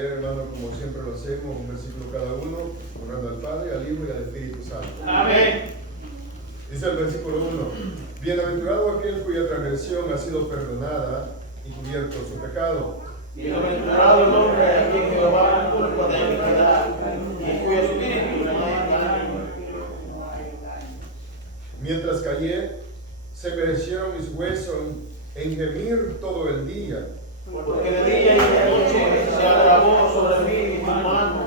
Hermano, como siempre lo hacemos, un versículo cada uno, honrando al Padre, al Hijo y al Espíritu Santo. Amén. Dice el versículo 1: Bienaventurado aquel cuya transgresión ha sido perdonada y cubierto su pecado. Bienaventurado el hombre a quien Jehová no culpa de iniquidad y cuyo espíritu no hay engaño. Mientras callé, se envejecieron mis huesos en gemir todo el día. Porque de día y de noche se agravó sobre mí mi mano,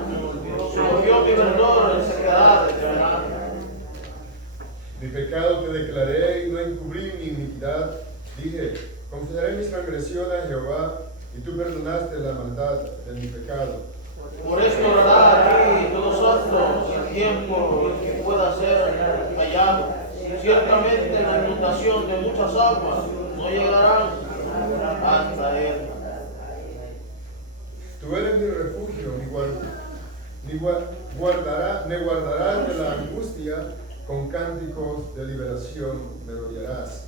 se cogió mi verdor en sequedades de verano. Mi pecado te declaré y no encubrí mi iniquidad. Dije, confesaré mis transgresiones a Jehová, y tú perdonaste la maldad de mi pecado. Por esto orará a ti todo santo el tiempo en que pueda ser hallado. Ciertamente la inundación de muchas aguas no llegarán hasta él. Tú eres mi refugio, me guardarás de la angustia, con cánticos de liberación me rodearás.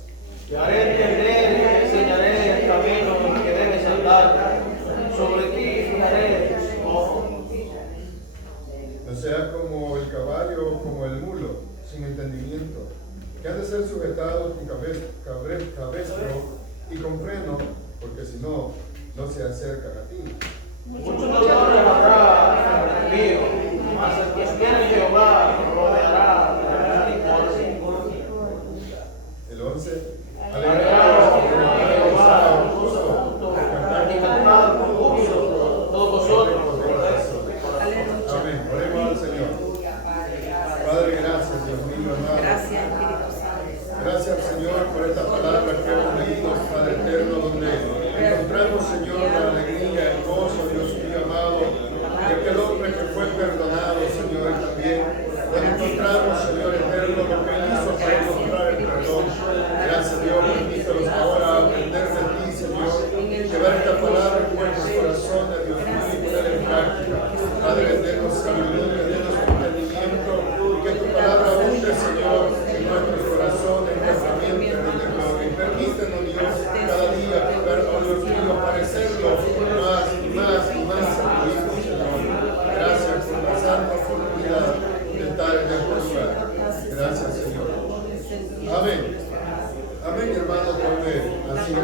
Te haré entender y te enseñaré el camino en que debes andar. Sobre ti fijaré tus ojos. No seas como el caballo o como el mulo, sin entendimiento, que han de ser sujetados con cabestro y con freno, porque si no, no se acercan a ti. Muchos dolores habrá en el río, mas el que espera en Jehová rodeará de misericordia. El 11. Alegraos en Jehová, justo, y cantad con júbilo todos vosotros. Amén. Oremos al Señor. Padre, gracias, Dios mío, amado. Gracias, Espíritu Santo. Gracias, Señor, por esta palabra que hemos leído, Padre eterno, donde encontramos, Señor, la alegría, el gozo, Dios mío, amado, de aquel hombre que fue perdonado, Señor, y también donde encontramos, Señor eterno, lo que Él hizo para encontrar el perdón. Gracias, Dios, permítanos ahora aprender de ti, Señor, llevar esta palabra en nuestros corazones, Dios mío, y ponerla en práctica. Padre, denos sabiduría, denos entendimiento, y que tu palabra abunde, Señor, en nuestros corazones, en nuestra mente, de gloria. Y permítanos, Dios, cada día, oh Dios mío, parecerlo más y más y más a tu Hijo, Señor. Gracias por la santa oportunidad de estar en este lugar. Gracias, Señor. Amén. Amén, hermano, también. Así es.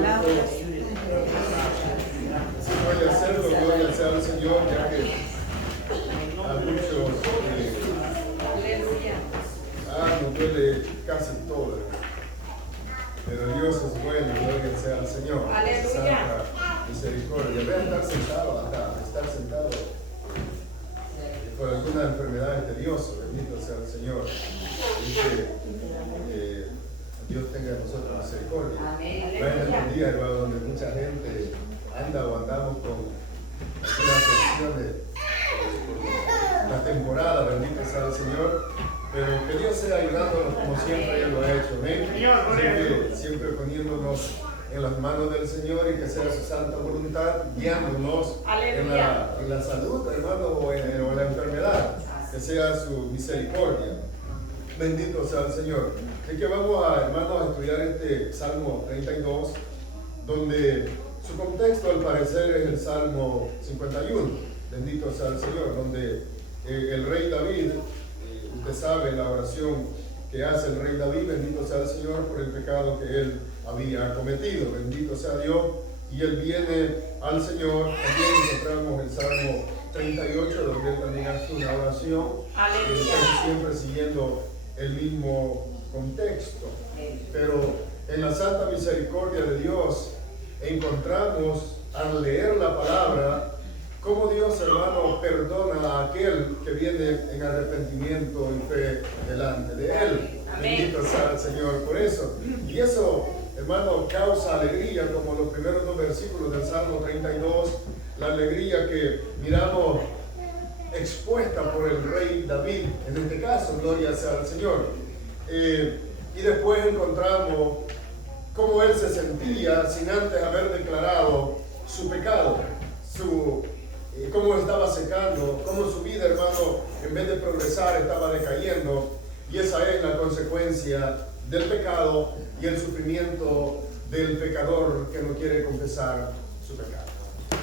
Si puede hacerlo, gloria sea al Señor, ya que a muchos nos duele casi todo. Pero Dios es bueno, gloria sea al Señor. Santa misericordia. Ve a estar sentado acá, estar sentado por alguna enfermedad es tedioso, bendito sea el Señor. Y que Dios tenga de nosotros misericordia. Vayan estos días, hermano, donde mucha gente anda o andamos con algunas afecciones por la temporada, bendito sea el Señor. Pero que Dios sea ayudándonos como siempre Él lo ha hecho. Amén. Siempre poniéndonos en las manos del Señor y que sea su santa voluntad guiándonos en la salud, hermano, o en la enfermedad. Que sea su misericordia. Bendito sea el Señor. Así que vamos a, hermanos, a estudiar este Salmo 32, donde su contexto al parecer es el Salmo 51. Bendito sea el Señor, donde el rey David, usted sabe la oración que hace el rey David, bendito sea el Señor por el pecado que él había cometido, bendito sea Dios, y él viene al Señor. También encontramos el Salmo 38, donde él también hace una oración, siempre siguiendo el mismo contexto. Pero en la santa misericordia de Dios encontramos, al leer la palabra, cómo Dios, hermano, perdona a aquel que viene en arrepentimiento y fe delante de Él. Amén. Bendito sea el Señor por eso. Y eso, hermano, causa alegría, como los primeros dos versículos del Salmo 32, la alegría que miramos expuesta por el rey David, en este caso, gloria sea al Señor. Y después encontramos cómo él se sentía sin antes haber declarado su pecado, cómo estaba secando, cómo su vida, hermano, en vez de progresar, estaba decayendo. Y esa es la consecuencia del pecado y el sufrimiento del pecador que no quiere confesar su pecado.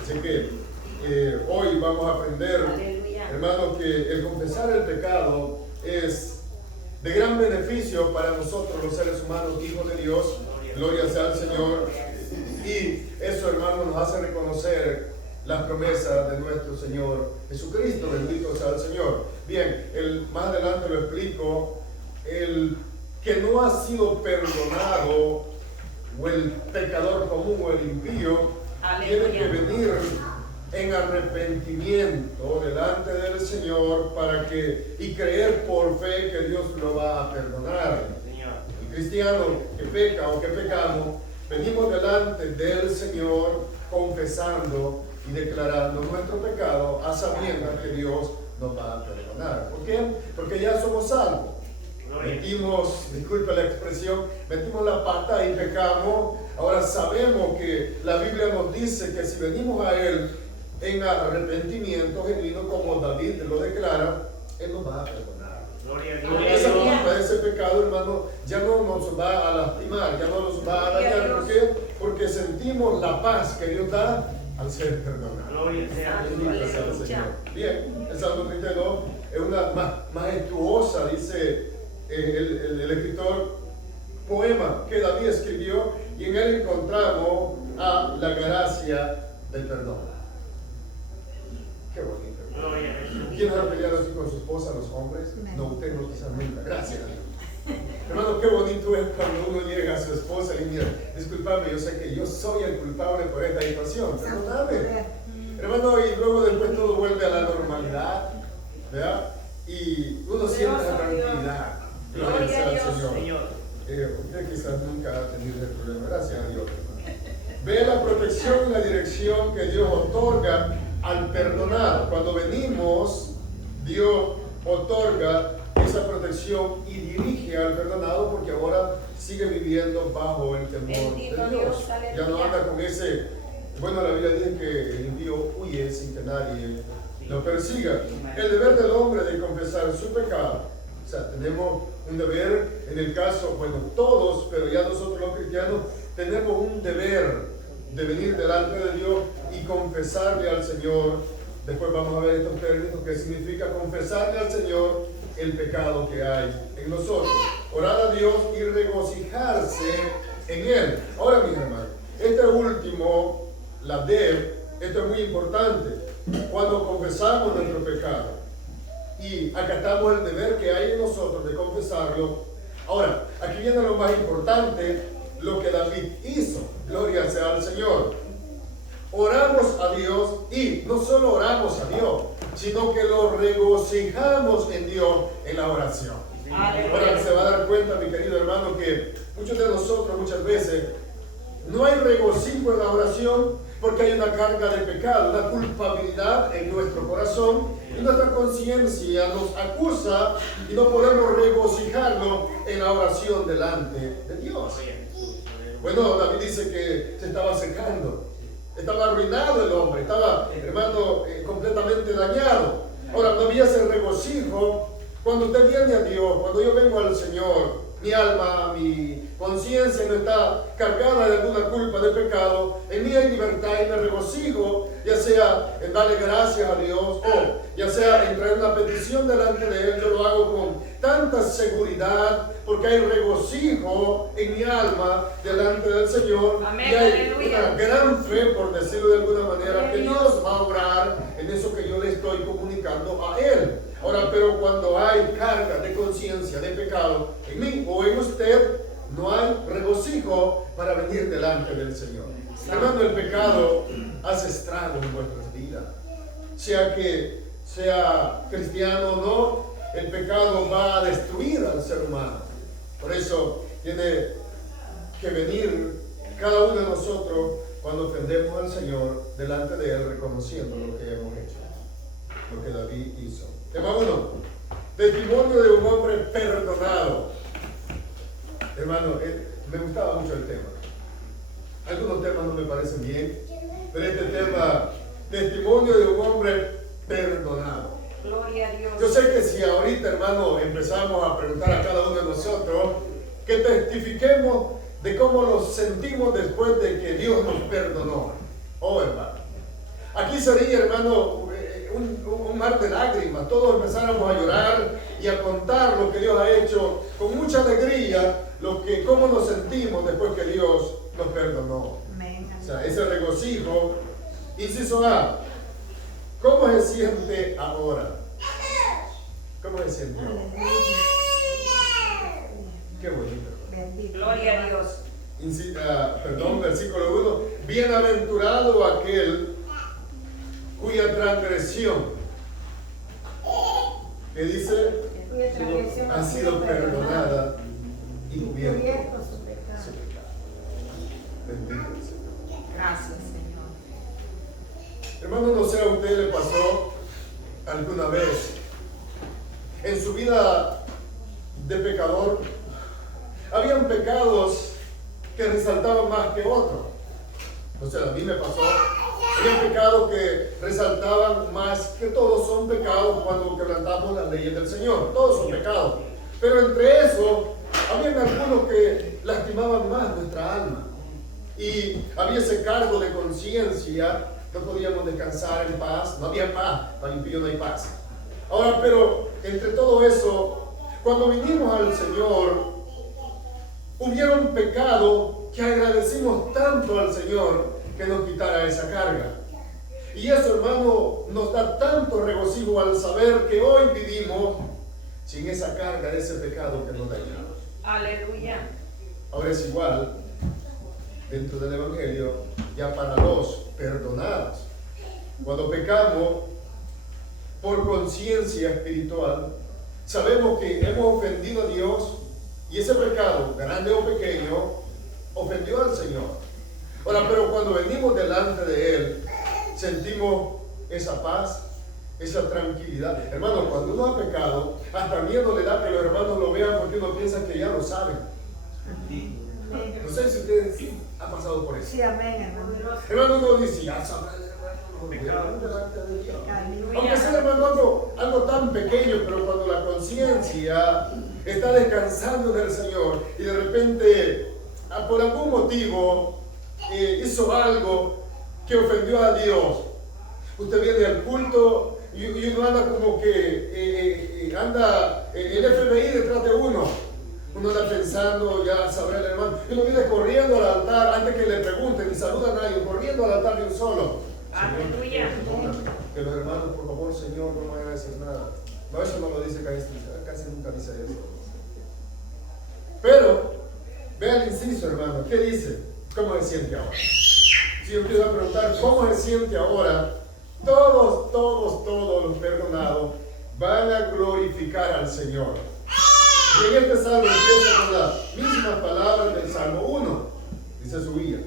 Así que hoy vamos a aprender, Aleluya. hermano, que el confesar el pecado es de gran beneficio para nosotros los seres humanos, hijos de Dios. Gloria sea al Señor. Y eso, hermano, nos hace reconocer las promesas de nuestro Señor Jesucristo. Bendito sea el Señor. Bien, más adelante lo explico. El que no ha sido perdonado, o el pecador común o el impío, tiene que venir en arrepentimiento delante del Señor y creer por fe que Dios lo va a perdonar. El cristiano que peca o que pecamos, venimos delante del Señor confesando y declarando nuestro pecado a sabiendas que Dios nos va a perdonar. ¿Por qué? Porque ya somos salvos. Metimos, disculpe la expresión, metimos la pata y pecamos. Ahora sabemos que la Biblia nos dice que si venimos a Él en arrepentimiento genuino, como David lo declara, Él nos va a perdonar. Esa culpa, ese pecado, hermano, ya no nos va a lastimar, ya no nos va a dañar. ¿Por qué? Porque sentimos la paz que Dios da al ser perdonado. Bendito sea el Señor. Bien, el Salmo 32 es una majestuosa, dice el escritor, poema que David escribió, y en él encontramos a la gracia del perdón. Qué bonito. ¿Quién ha peleado así con su esposa, los hombres? No, usted no, quizás nunca. Gracias a Dios. Hermano, qué bonito es cuando uno llega a su esposa y mira, discúlpame, yo sé que yo soy el culpable por esta situación, perdóname. Hermano, y luego después todo vuelve a la normalidad, ¿verdad? Y uno siente la tranquilidad. Gloria sea al Señor. Usted quizás nunca ha tenido ese problema, gracias a Dios. Ve la protección y la dirección que Dios otorga al perdonar. Cuando venimos, Dios otorga esa protección y dirige al perdonado, porque ahora sigue viviendo bajo el temor de Dios. Ya no anda con ese, bueno, la Biblia dice que el impío huye sin que nadie lo persiga. El deber del hombre de confesar su pecado. O sea, tenemos un deber, en el caso, bueno, todos, pero ya nosotros los cristianos tenemos un deber de venir delante de Dios y confesarle al Señor. Después vamos a ver estos términos que significa confesarle al Señor el pecado que hay en nosotros, orar a Dios y regocijarse en Él. Ahora, mis hermanos, este último, la D, esto es muy importante. Cuando confesamos nuestro pecado y acatamos el deber que hay en nosotros de confesarlo. Ahora, aquí viene lo más importante, lo que David hizo. Gloria sea al Señor. Oramos a Dios, y no solo oramos a Dios, sino que lo regocijamos en Dios en la oración. Ahora se va a dar cuenta, mi querido hermano, que muchos de nosotros muchas veces no hay regocijo en la oración porque hay una carga de pecado, una culpabilidad en nuestro corazón, y nuestra conciencia nos acusa y no podemos regocijarnos en la oración delante de Dios. Bueno, David dice que se estaba secando, estaba arruinado el hombre, estaba, hermano, completamente dañado. Ahora, no había ese regocijo cuando usted viene a Dios, cuando yo vengo al Señor. Mi alma, mi conciencia no está cargada de alguna culpa de pecado. En mí hay libertad y me regocijo, ya sea en darle gracias a Dios, o ya sea en traer una petición delante de Él. Yo lo hago con tanta seguridad porque hay regocijo en mi alma delante del Señor. Amén, y hay una gran fe, por decirlo de alguna manera, que Dios va a obrar en eso que yo le estoy comunicando a Él. Ahora, pero cuando hay carga de conciencia, de pecado en mí o en usted, no hay regocijo para venir delante del Señor. Hermano, el pecado hace estrago en nuestras vidas. Sea que sea cristiano o no, el pecado va a destruir al ser humano. Por eso tiene que venir cada uno de nosotros cuando ofendemos al Señor delante de Él, reconociendo lo que hemos hecho, lo que David hizo. Tema 1. Testimonio de un hombre perdonado. Hermano, me gustaba mucho el tema. Algunos temas no me parecen bien, pero este tema, testimonio de un hombre perdonado. Gloria a Dios. Yo sé que si ahorita, hermano, empezamos a preguntar a cada uno de nosotros, que testifiquemos de cómo nos sentimos después de que Dios nos perdonó. Oh, hermano. Aquí sería, hermano, un mar de lágrimas. Todos empezáramos a llorar y a contar lo que Dios ha hecho con mucha alegría, cómo nos sentimos después que Dios nos perdonó. Amén. O sea, ese regocijo. Inciso A, ¿cómo se siente ahora? ¿Cómo se siente ahora? Qué bonito. Bendito. Gloria a Dios. Versículo 1. Bienaventurado aquel cuya transgresión, que dice, ha sido perdonada y cubierto su pecado. Bendito Señor. Gracias, Señor. Hermano, no sé a usted le pasó alguna vez en su vida de pecador, habían pecados que resaltaban más que otros. O sea, a mí me pasó, había pecados que resaltaban más que todos son pecados cuando quebrantamos las leyes del Señor. Todos son pecados. Pero entre esos, habían algunos que lastimaban más nuestra alma. Y había ese cargo de conciencia, no podíamos descansar en paz, no había paz, para el impío no hay paz. Ahora, pero entre todo eso, cuando vinimos al Señor, hubieron pecados que agradecimos tanto al Señor que nos quitara esa carga. Y eso, hermano, nos da tanto regocijo al saber que hoy vivimos sin esa carga de ese pecado que nos dañaba. Aleluya. Ahora es igual dentro del Evangelio, ya para los perdonados. Cuando pecamos por conciencia espiritual, sabemos que hemos ofendido a Dios y ese pecado, grande o pequeño, ofendió al Señor. Ahora, pero cuando venimos delante de Él, sentimos esa paz, esa tranquilidad. Hermano, cuando uno ha pecado, hasta miedo le da que los hermanos lo vean porque uno piensa que ya lo saben. No sé si ustedes han pasado por eso. Sí, amén, hermano. Hermano, uno dice, ya sabrá el hermano, delante de Dios. Aunque sea, hermano, algo tan pequeño, pero cuando la conciencia está descansando del Señor y de repente, por algún motivo, hizo algo que ofendió a Dios. Usted viene al culto y uno anda como que anda el FBI detrás de uno. Uno anda pensando, ya sabrá el hermano. Y uno viene corriendo al altar antes que le pregunten ni saludan a nadie, corriendo al altar de un solo. Aleluya. Que los hermanos, por favor, Señor, no me vayan a decir nada. No, eso no lo dice casi nunca dice eso. Pero, vea el inciso, hermano. ¿Qué dice? ¿Cómo se siente ahora? Si yo quiero preguntar cómo se siente ahora, todos los perdonados van a glorificar al Señor. Y en este salmo empieza con las mismas palabras del Salmo 1. Dice su guía.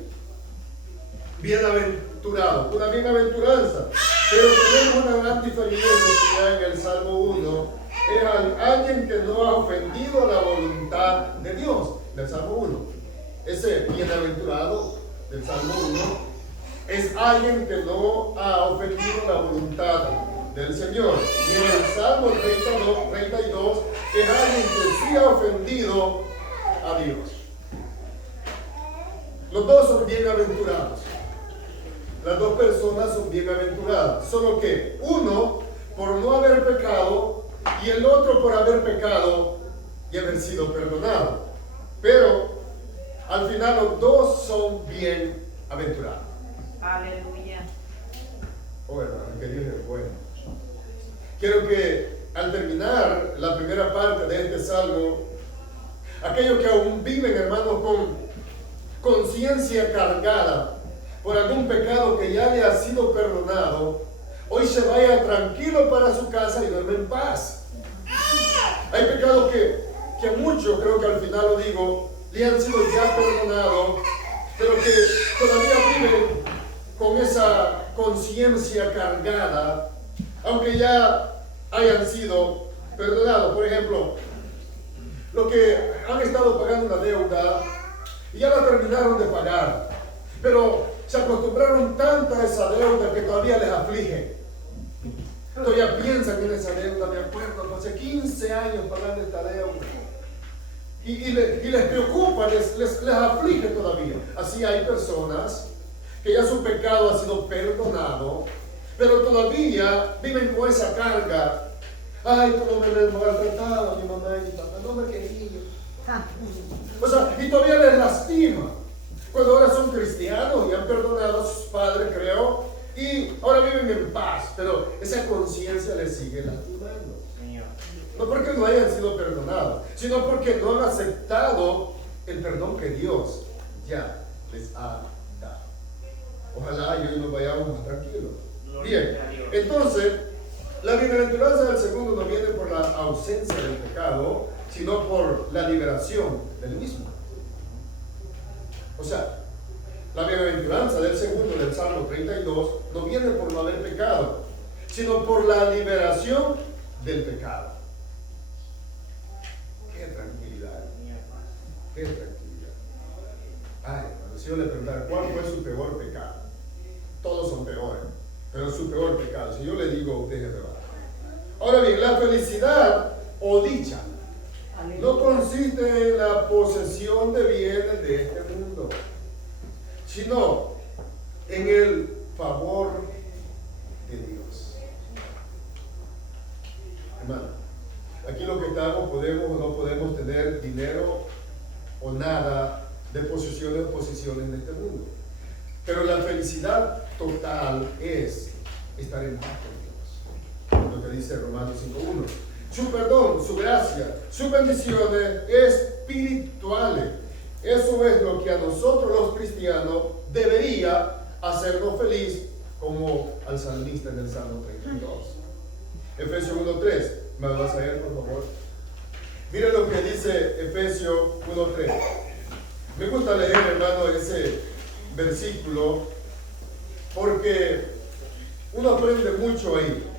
Bienaventurado, una bienaventuranza. Pero tenemos una gran diferencia en el Salmo 1. Es alguien que no ha ofendido la voluntad de Dios, del Salmo 1. Ese bienaventurado del Salmo 1 es alguien que no ha ofendido la voluntad del Señor. Y en el Salmo 32 es alguien que sí ha ofendido a Dios. Los dos son bienaventurados. Las dos personas son bienaventuradas. Solo que uno por no haber pecado y el otro por haber pecado y haber sido perdonado. Pero al final los dos son bienaventurados. Aleluya. Oh, hermano, que Dios es bueno. Quiero que al terminar la primera parte de este salmo, aquellos que aún viven, hermanos, con conciencia cargada por algún pecado que ya le ha sido perdonado, hoy se vaya tranquilo para su casa y duerme en paz. Hay pecados que a muchos, creo que al final lo digo, le han sido ya perdonados, pero que todavía viven con esa conciencia cargada, aunque ya hayan sido perdonados. Por ejemplo, los que han estado pagando una deuda y ya la terminaron de pagar, pero se acostumbraron tanto a esa deuda que todavía les aflige. Todavía piensan en esa deuda. Me acuerdo, pasé 15 años pagando esta deuda. Y les preocupa, les aflige todavía. Así hay personas que ya su pecado ha sido perdonado, pero todavía viven con esa carga. Ay, cómo me maltrataba mi mamá y mi papá, no me quería. O sea, y todavía les lastima. Cuando ahora son cristianos y han perdonado a sus padres, creo, y ahora viven en paz, pero esa conciencia les sigue lastimando. No porque no hayan sido perdonados, sino porque no han aceptado el perdón que Dios ya les ha dado. Ojalá y hoy nos vayamos más tranquilos. Bien, entonces, la bienaventuranza del segundo no viene por la ausencia del pecado, sino por la liberación del mismo. O sea, la bienaventuranza del segundo del Salmo 32 no viene por no haber pecado, sino por la liberación del pecado. Qué tranquilidad. Qué tranquilidad. Ay, hermano, si yo le preguntara cuál fue su peor pecado, todos son peores, pero su peor pecado, si yo le digo, usted se va. Ahora bien, la felicidad o dicha no consiste en la posesión de bienes de este mundo, sino en el favor de Dios. Hermano, aquí lo que estamos, podemos o no podemos tener dinero o nada de posesiones o posiciones en este mundo, pero la felicidad total es estar en paz con Dios, lo que dice Romanos 5:1. Su perdón, su gracia, sus bendiciones espirituales. Eso es lo que a nosotros los cristianos debería hacernos feliz, como al salmista en el Salmo 32. Efesios 1:3. ¿Me vas a leer, por favor? Mira lo que dice Efesios 1:3. Me gusta leer, hermano, ese versículo porque uno aprende mucho ahí.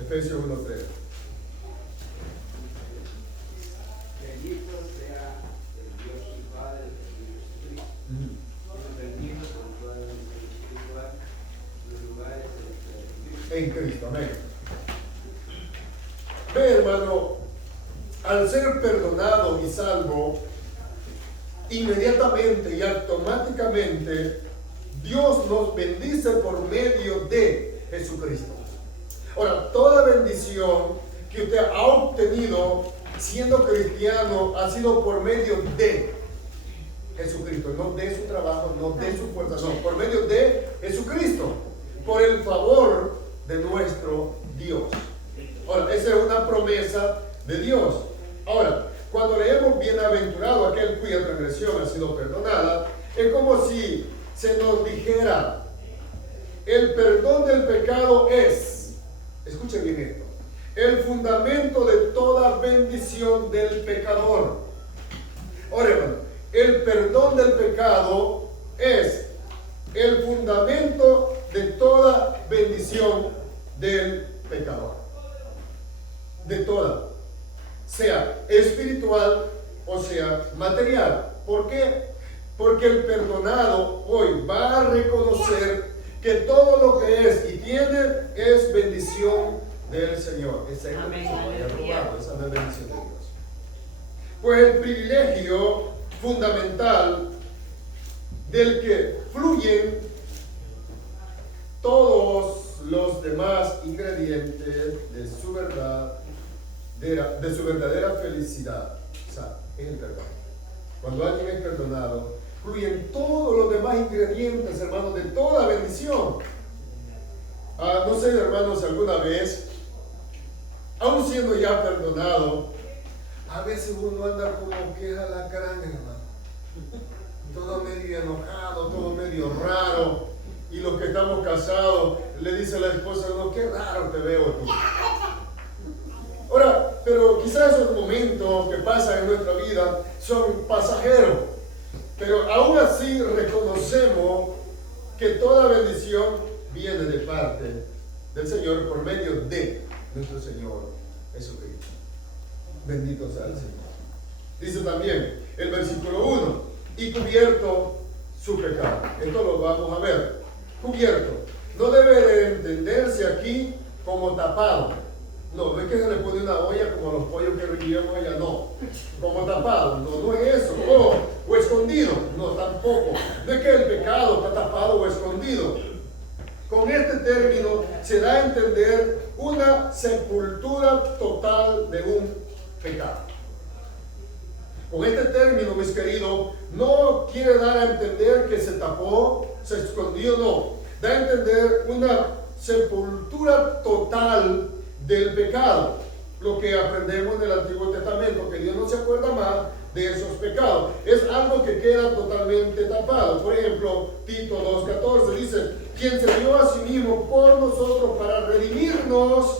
Efesios 1:3. Bendito sea el Dios y Padre de Jesucristo, que nos bendiga con toda la bendición espiritual en los lugares celestiales En Cristo, amén. Ve, hermano, al ser perdonado y salvo, inmediatamente y automáticamente Dios nos bendice por medio de Jesucristo. Ahora, toda bendición que usted ha obtenido siendo cristiano ha sido por medio de Jesucristo, no de su trabajo, no de su fuerza, no, por medio de Jesucristo, por el favor de nuestro Dios. Ahora, esa es una promesa de Dios. Ahora, cuando leemos bienaventurado aquel cuya transgresión ha sido perdonada, es como si se nos dijera, el perdón del pecado es, escuchen bien esto, el fundamento de toda bendición del pecador. Ahora, hermano, el perdón del pecado es el fundamento de toda bendición del pecador. De toda, sea espiritual o sea material. ¿Por qué? Porque el perdonado hoy va a reconocer que todo lo que es y tiene es bendición del Señor. Esa es la bendición de Dios. Pues el privilegio fundamental del que fluyen todos los demás ingredientes de su verdad, de su verdadera felicidad, o sea, es el perdón. Cuando alguien es perdonado, fluyen todos los demás ingredientes, hermanos, de toda bendición. No sé, hermanos, si alguna vez, aún siendo ya perdonado, a veces uno anda como que es alacrán, hermano. Todo medio enojado, todo medio raro. Y los que estamos casados, le dice a la esposa, no, qué raro te veo tú. Ahora, pero quizás esos momentos que pasan en nuestra vida son pasajeros. Pero aún así reconocemos que toda bendición viene de parte del Señor por medio de nuestro Señor Jesucristo. Bendito sea el Señor. Dice también el versículo 1, y cubierto su pecado. Esto lo vamos a ver. Cubierto. No debe de entenderse aquí como tapado. No, no es que se le pone una olla como a los pollos que reguillamos allá, no. Como tapado, no es eso. O escondido, no, tampoco. No es que el pecado está tapado o escondido. Con este término se da a entender una sepultura total de un pecado. Con este término, mis queridos, no quiere dar a entender que se tapó, se escondió, no. Da a entender una sepultura total del pecado. Lo que aprendemos en el Antiguo Testamento, que Dios no se acuerda más de esos pecados. Es algo que queda totalmente tapado. Por ejemplo, Tito 2:14 dice, quien se dio a sí mismo por nosotros para redimirnos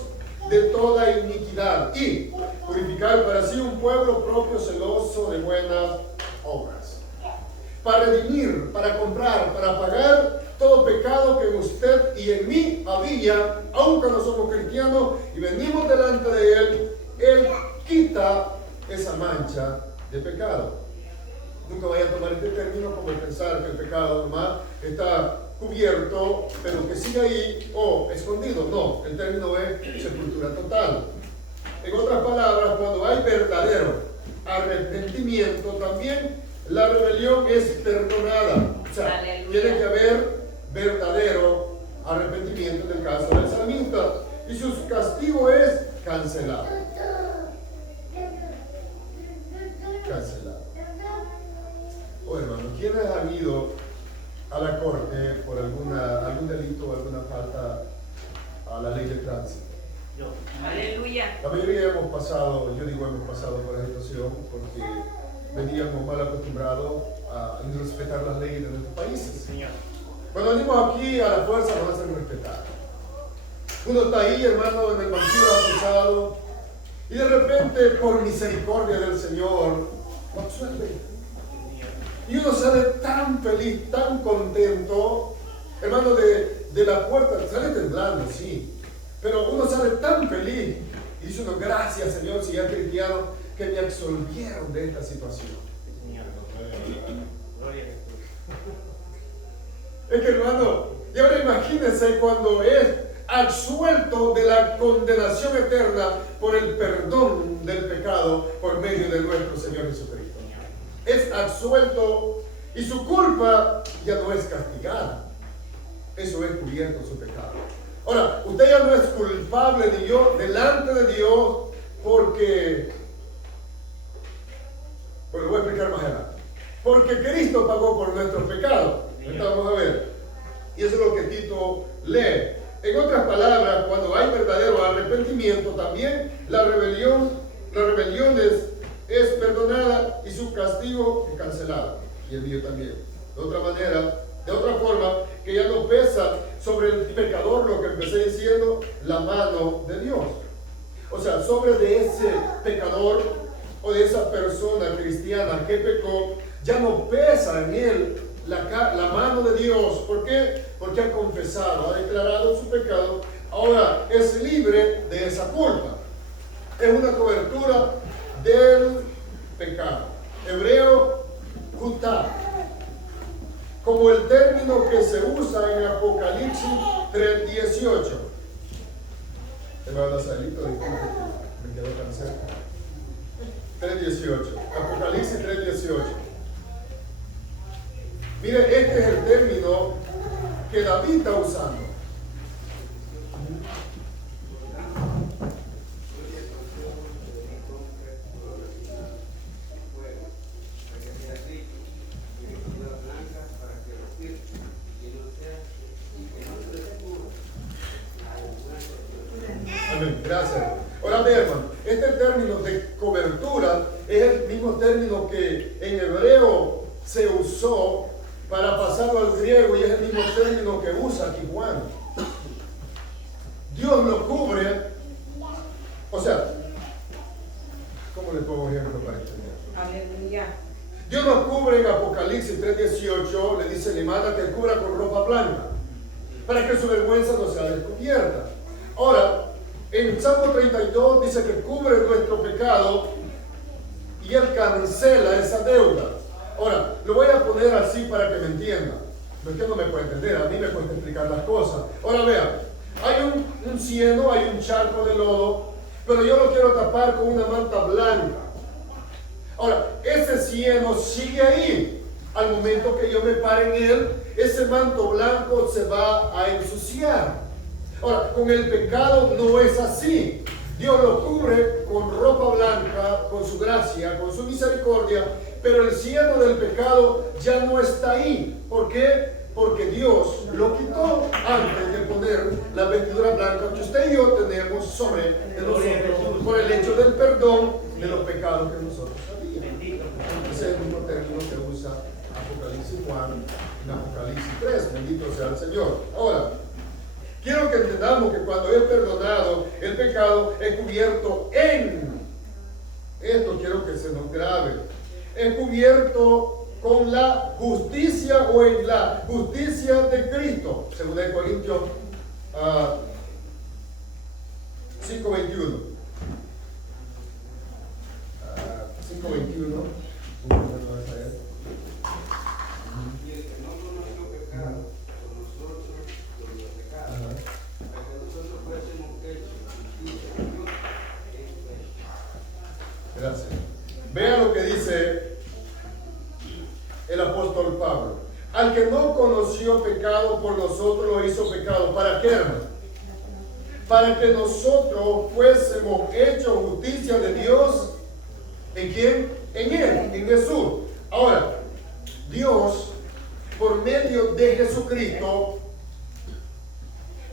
de toda iniquidad y purificar para sí un pueblo propio celoso de buenas obras. Para redimir, para comprar, para pagar todo pecado que en usted y en mí había, aunque no somos cristianos y venimos delante de Él quita esa mancha de pecado. Nunca vaya a tomar este término como pensar que el pecado nomás está cubierto, pero que sigue ahí o escondido. No, el término es sepultura total. En otras palabras, cuando hay verdadero arrepentimiento, también la rebelión es perdonada. O sea, Aleluya. tiene que haber verdadero arrepentimiento en el caso del salmista. Y su castigo es cancelado. Cancelado. Oh, hermano, ¿quiénes han ido a la corte por algún delito o alguna falta a la ley de tránsito? Aleluya. La mayoría hemos pasado, yo digo hemos pasado por la situación porque veníamos mal acostumbrados a respetar las leyes de nuestros países. Cuando venimos aquí a la fuerza nos hacen respetar. Uno está ahí, hermano, en el banquillo acusado y de repente, por misericordia del Señor, lo absuelve. Y uno sale tan feliz, tan contento, hermano, de la puerta, sale temblando, sí, pero uno sale tan feliz y dice uno, gracias Señor, si ya es cristiano, que me absolvieron de esta situación. Es que, hermano, y ahora imagínense cuando es absuelto de la condenación eterna por el perdón del pecado por medio de nuestro Señor Jesucristo. Es absuelto y su culpa ya no es castigada. Eso es cubierto su pecado. Ahora, usted ya no es culpable de Dios delante de Dios porque, pues lo voy a explicar más adelante. Porque Cristo pagó por nuestros pecados. Vamos a ver. Y eso es lo que Tito lee. En otras palabras, cuando hay verdadero arrepentimiento, también la rebelión es perdonada y su castigo es cancelado. Y el mío también. De otra manera, de otra forma, que ya no pesa sobre el pecador, lo que empecé diciendo, la mano de Dios. O sea, sobre de ese pecador o de esa persona cristiana que pecó, ya no pesa en él la mano de Dios. ¿Por qué? Porque ha confesado, ha declarado su pecado, ahora es libre de esa culpa. Es una cobertura del pecado. Hebreo, kutá, como el término que se usa en Apocalipsis 3:18. Hermano Lazarito, disculpe que me quedó tan cerca. 3:18. Apocalipsis 3:18. Mire, este es el término que David está usando. Amén, gracias. Ahora ve, hermano, este término de cobertura es el mismo término que en hebreo se usó para pasarlo al griego y es el mismo término que usa aquí Juan. Dios lo cubre, o sea, ¿cómo le pongo ejemplo para entender? Aleluya. Dios nos cubre en Apocalipsis 3:18, le dice, ni manda que cubra con ropa blanca, para que su vergüenza no sea descubierta. Ahora, en Salmo 32 dice que cubre nuestro pecado y Él cancela esa deuda. Ahora, lo voy a poner así para que me entienda. No es que no me puede entender, a mí me cuesta explicar las cosas. Ahora vean, hay un cieno, hay un charco de lodo pero yo lo quiero tapar con una manta blanca. Ahora, ese cieno sigue ahí. Al momento que yo me pare en él, ese manto blanco se va a ensuciar. Ahora, con el pecado no es así. Dios lo cubre con ropa blanca, con su gracia, con su misericordia, pero el cieno del pecado ya no está ahí. ¿Por qué? Porque Dios lo quitó antes de poner la vestidura blanca que usted y yo tenemos sobre nosotros por el hecho del perdón de los pecados que nosotros sabíamos. Ese es el mismo término que usa Apocalipsis Juan en Apocalipsis 3. Bendito sea el Señor. Ahora, quiero que entendamos que cuando es perdonado el pecado es cubierto en, esto quiero que se nos grabe, es cubierto con la justicia o en la justicia de Cristo, según de Corintios 5:21. 5:21. Y el que no conoció pecado, por nosotros los pecados, para que nosotros fuésemos hechos justicia de Dios en Cristo. Gracias. Vean lo que dice el apóstol Pablo. Al que no conoció pecado, por nosotros lo hizo pecado. ¿Para qué, hermano? Para que nosotros fuésemos hechos justicia de Dios. ¿En quién? En Él, en Jesús. Ahora, Dios, por medio de Jesucristo,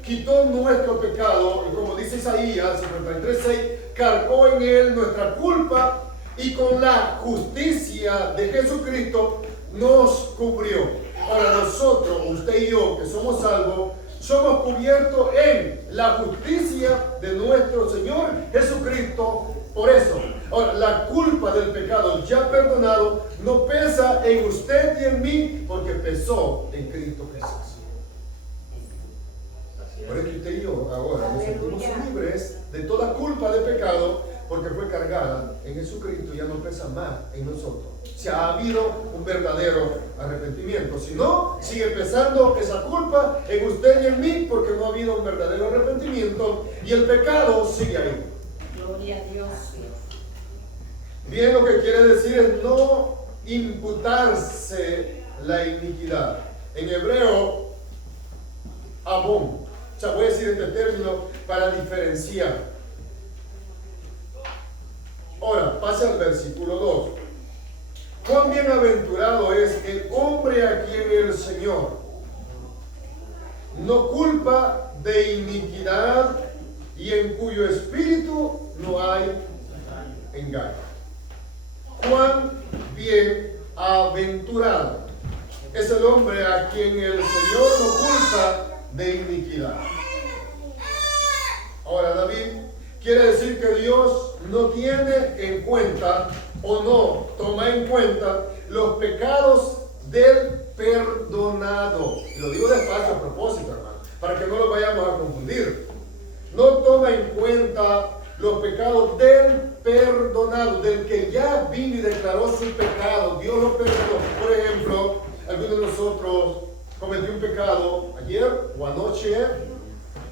quitó nuestro pecado, y como dice Isaías 53:6, cargó en Él nuestra culpa, y con la justicia de Jesucristo nos cubrió. Ahora nosotros, usted y yo, que somos salvos, somos cubiertos en la justicia de nuestro Señor Jesucristo. Por eso, ahora, la culpa del pecado ya perdonado no pesa en usted y en mí, porque pesó en Cristo Jesús. Por eso usted y yo ahora nos sentimos libres de toda culpa de pecado, porque fue cargada en Jesucristo y ya no pesa más en nosotros. Si ha habido un verdadero arrepentimiento. Si no, sigue pesando esa culpa en usted y en mí, porque no ha habido un verdadero arrepentimiento y el pecado sigue ahí. Gloria a Dios. Bien, lo que quiere decir es no imputarse la iniquidad. En hebreo, abón. O sea, voy a decir este término para diferenciar. Ahora, pase al versículo 2. Cuán bienaventurado es el hombre a quien el Señor no culpa de iniquidad y en cuyo espíritu no hay engaño. Cuán bienaventurado es el hombre a quien el Señor no culpa de iniquidad. Ahora, David quiere decir que Dios no tiene en cuenta o no toma en cuenta los pecados del perdonado. Y lo digo despacio a propósito, hermano, para que no lo vayamos a confundir. No toma en cuenta los pecados del perdonado, del que ya vino y declaró su pecado. Dios lo perdonó. Por ejemplo, alguno de nosotros cometió un pecado ayer o anoche,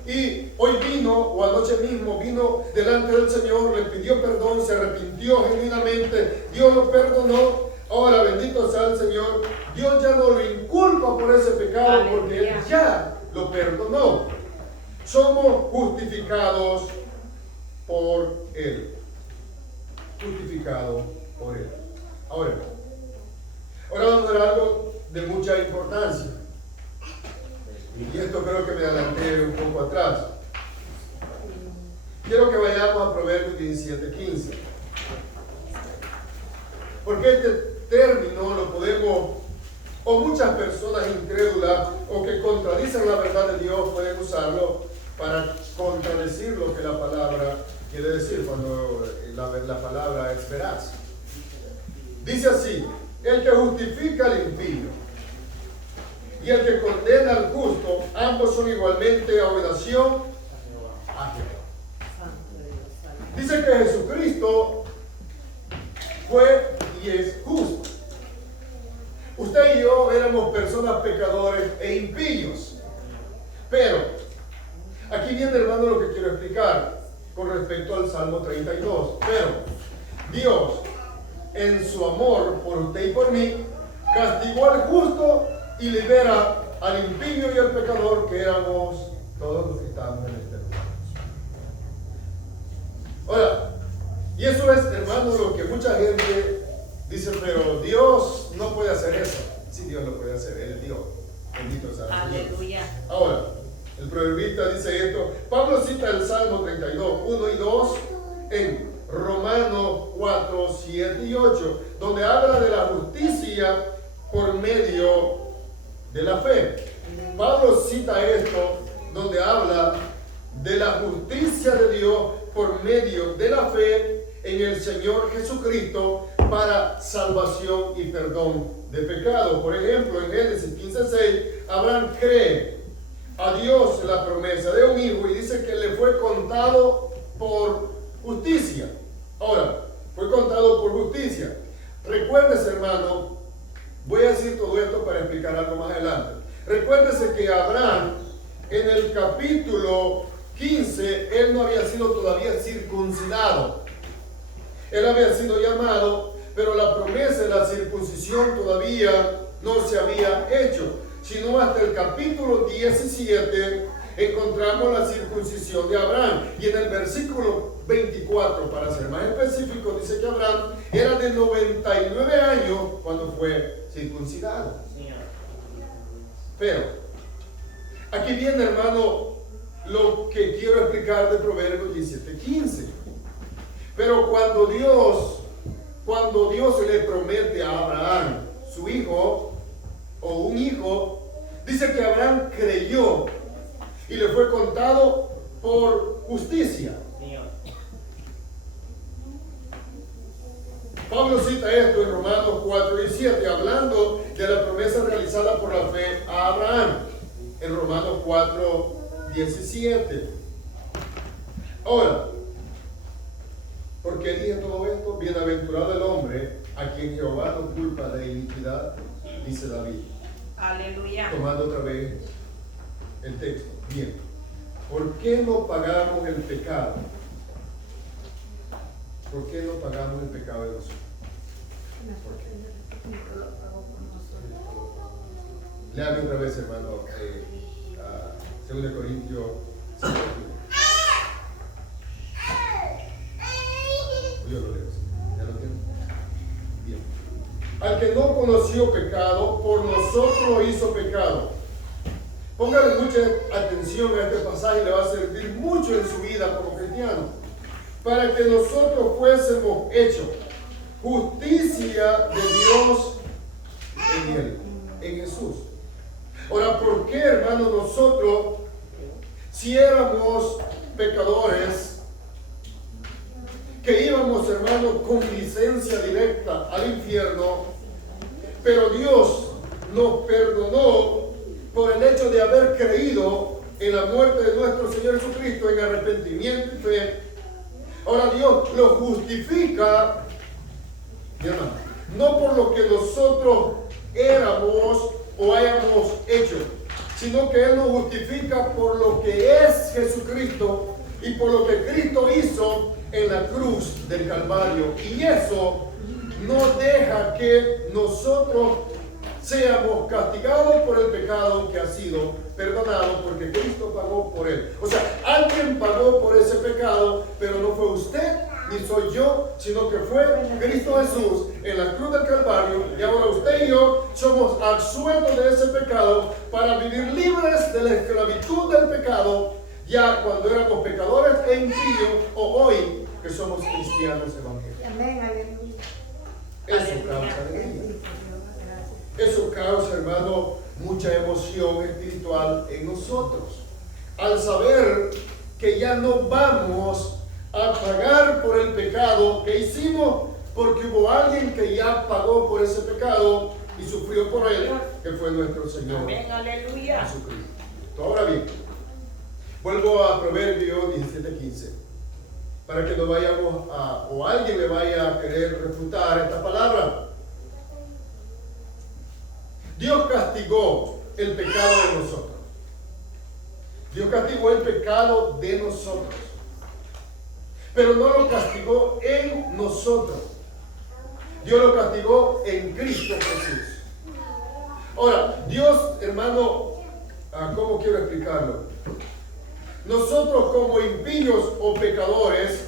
y hoy vino, o anoche mismo vino delante del Señor, le pidió perdón, se arrepintió genuinamente, Dios lo perdonó. Ahora, bendito sea el Señor, Dios ya no lo inculpa por ese pecado, porque Él ya lo perdonó. Somos justificados por Él. Justificados por Él. Ahora vamos a ver algo de mucha importancia. Y esto creo que me adelanté un poco atrás. Quiero que vayamos a Proverbios 17:15. Porque este término lo podemos, o muchas personas incrédulas o que contradicen la verdad de Dios pueden usarlo para contradecir lo que la palabra quiere decir cuando la palabra es veraz. Dice así: el que justifica al impío y el que condena al justo, ambos son igualmente abominación a Jehová. Dice que Jesucristo fue y es justo. Usted y yo éramos personas pecadores e impíos. Pero aquí viene, hermano, lo que quiero explicar. con respecto al Salmo 32. Pero Dios, en su amor por usted y por mí, castigó al justo y libera al impío y al pecador, que éramos todos los que estamos en este lugar. Ahora, y eso es, hermano, lo que mucha gente dice, pero Dios no puede hacer eso. Sí, Dios lo puede hacer, Él es Dios. Bendito sea el Señor. Aleluya. Ahora, el proverbista dice esto. Pablo cita el Salmo 32, 1 y 2 en Romanos 4, 7 y 8, donde habla de la justicia por medio de la fe. Pablo cita esto donde habla de la justicia de Dios por medio de la fe en el Señor Jesucristo para salvación y perdón de pecado. Por ejemplo, en Génesis 15:6, Abraham cree a Dios la promesa de un hijo y dice que le fue contado por justicia. Ahora, fue contado por justicia. Recuérdese, hermano, voy a decir todo esto para explicar algo más adelante. Recuérdese que Abraham, en el capítulo 15, él no había sido todavía circuncidado. Él había sido llamado, pero la promesa de la circuncisión todavía no se había hecho, sino hasta el capítulo 17 encontramos la circuncisión de Abraham. Y en el versículo 24, para ser más específico, dice que Abraham era de 99 años cuando fue circuncidado. Pero aquí viene, hermano, lo que quiero explicar de Proverbios 17:15. Pero cuando Dios le promete a Abraham su hijo o un hijo, dice que Abraham creyó y le fue contado por justicia. Pablo cita esto en Romanos 4 y 7, hablando de la promesa realizada por la fe a Abraham, en Romanos 4, 17. Ahora, ¿por qué dije todo esto? Bienaventurado el hombre a quien Jehová no culpa de iniquidad, dice David. Aleluya. Tomando otra vez el texto. Bien, ¿por qué no pagamos el pecado? ¿Por qué no pagamos el pecado de nosotros? ¿Por qué? Léame otra vez, hermano, 2 Corintios 5. Yo lo leo. ¿Ya lo tienen? Bien. Al que no conoció pecado, por nosotros hizo pecado. Póngale mucha atención a este pasaje, le va a servir mucho en su vida como cristiano. Para que nosotros fuésemos hechos justicia de Dios en Él, en Jesús. Ahora, ¿por qué, hermano, nosotros, si éramos pecadores, que íbamos, hermano, con licencia directa al infierno, pero Dios nos perdonó por el hecho de haber creído en la muerte de nuestro Señor Jesucristo en arrepentimiento y fe? Ahora Dios lo justifica, mi hermano, no por lo que nosotros éramos o hayamos hecho, sino que Él nos justifica por lo que es Jesucristo y por lo que Cristo hizo en la cruz del Calvario. Y eso no deja que nosotros seamos castigados por el pecado que ha sido perdonado, porque Cristo pagó por él. O sea, alguien pagó por ese pecado, pero no fue usted ni soy yo, sino que fue Cristo Jesús en la cruz del Calvario. Y ahora usted y yo somos absueltos de ese pecado para vivir libres de la esclavitud del pecado, ya cuando éramos pecadores e impíos, o hoy que somos cristianos evangélicos. Amén, aleluya. Eso causa alegría. Eso causa, hermano, mucha emoción espiritual en nosotros. Al saber que ya no vamos a pagar por el pecado que hicimos, porque hubo alguien que ya pagó por ese pecado y sufrió por él, que fue nuestro Señor. Amén, aleluya. Jesucristo. Ahora bien, vuelvo a Proverbios 17:15, para que no vayamos a, o alguien le vaya a querer refutar esta palabra. Dios castigó el pecado de nosotros. Dios castigó el pecado de nosotros. pero no lo castigó en nosotros. Dios lo castigó en Cristo Jesús. Ahora, Dios, hermano, ¿cómo quiero explicarlo? Nosotros como impíos o pecadores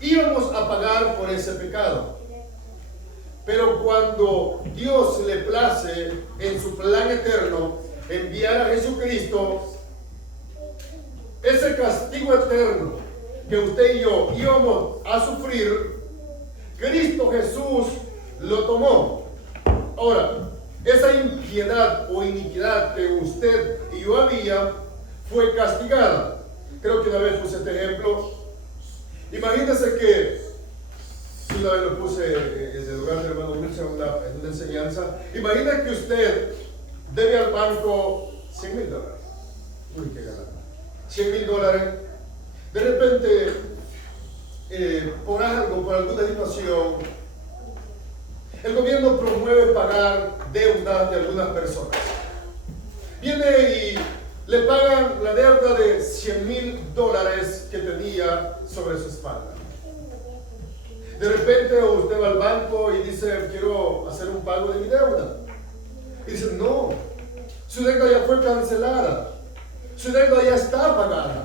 íbamos a pagar por ese pecado. Pero cuando Dios le place en su plan eterno enviar a Jesucristo, ese castigo eterno que usted y yo íbamos a sufrir, Cristo Jesús lo tomó. Ahora, esa impiedad o iniquidad que usted y yo había fue castigada. Creo que una vez puse este ejemplo. Imagínese que, una vez lo puse en el lugar del hermano Wilson en una enseñanza. Imagina que usted debe al banco $100,000. Uy, qué ganar. $100,000. De repente, por algo, por alguna situación, el gobierno promueve pagar deudas de algunas personas. Viene y le pagan la deuda de $100,000 que tenía sobre su espalda. De repente usted va al banco y dice, quiero hacer un pago de mi deuda. Y dice, no, su deuda ya fue cancelada. Su deuda ya está pagada.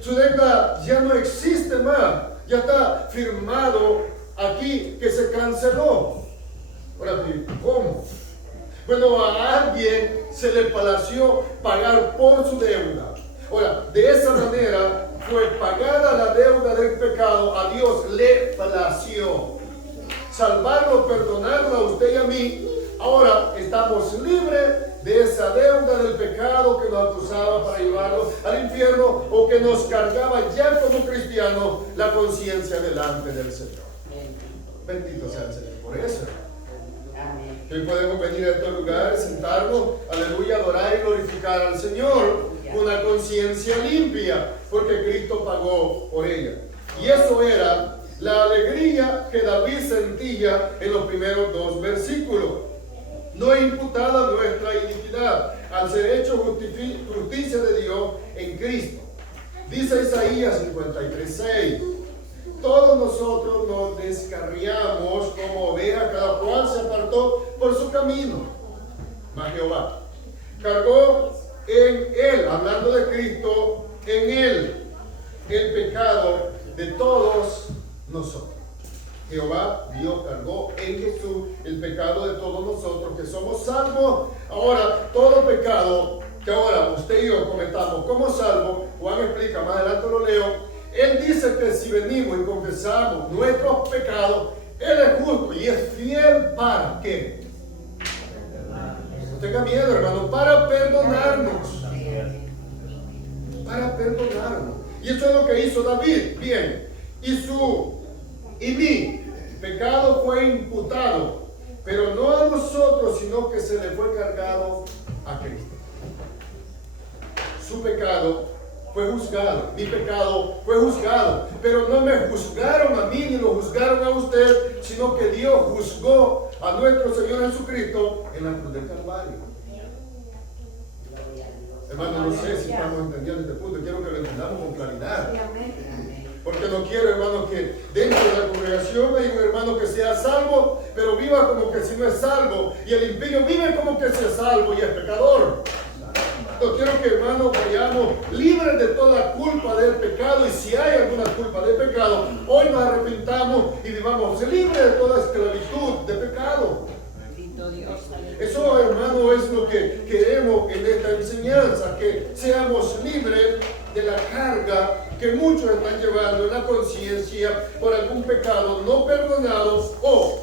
Su deuda ya no existe más. Ya está firmado aquí que se canceló. Ahora, ¿cómo? Bueno, a alguien se le plació pagar por su deuda. Ahora, de esa manera fue pagada la deuda del pecado. A Dios le plació salvarlo, perdonarlo a usted y a mí. Ahora estamos libres de esa deuda del pecado que nos acusaba para llevarlo al infierno o que nos cargaba ya como cristianos la conciencia delante del Señor. Bendito sea el Señor por eso. Hoy podemos venir a este lugar, sentarnos, aleluya, adorar y glorificar al Señor con una conciencia limpia, porque Cristo pagó por ella. Y eso era la alegría que David sentía en los primeros 2 versículos. No es imputada nuestra iniquidad al ser hecho justicia de Dios en Cristo. Dice Isaías 53:6. Todos nosotros nos descarriamos como ovejas, cada cual se apartó por su camino. Mas Jehová cargó en él, hablando de Cristo, en él el pecado de todos nosotros. Jehová, Dios cargó en Jesús el pecado de todos nosotros que somos salvos. Ahora, todo pecado que ahora usted y yo cometamos como salvos, Juan explica, más adelante lo leo. Él dice que si venimos y confesamos nuestros pecados, Él es justo y es fiel para ¿qué? No tenga miedo, hermano, para perdonarnos. Para perdonarnos. Y eso es lo que hizo David. Bien. Y mi pecado fue imputado, pero no a nosotros, sino que se le fue cargado a Cristo. Su pecado fue juzgado, mi pecado fue juzgado, pero no me juzgaron a mí ni lo juzgaron a usted, sino que Dios juzgó a nuestro Señor Jesucristo en la cruz del Calvario. Hermano, no sé si estamos entendiendo este punto, quiero que lo entendamos con claridad. Porque no quiero, hermano, que dentro de la congregación hay un hermano que sea salvo, pero viva como que si no es salvo, y el impío vive como que si es salvo y es pecador. No quiero que, hermanos, vayamos libres de toda culpa del pecado, y si hay alguna culpa de pecado, hoy nos arrepintamos y vivamos libres de toda esclavitud de pecado. Eso, hermano, es lo que queremos en esta enseñanza, que seamos libres de la carga que muchos están llevando en la conciencia por algún pecado no perdonado, o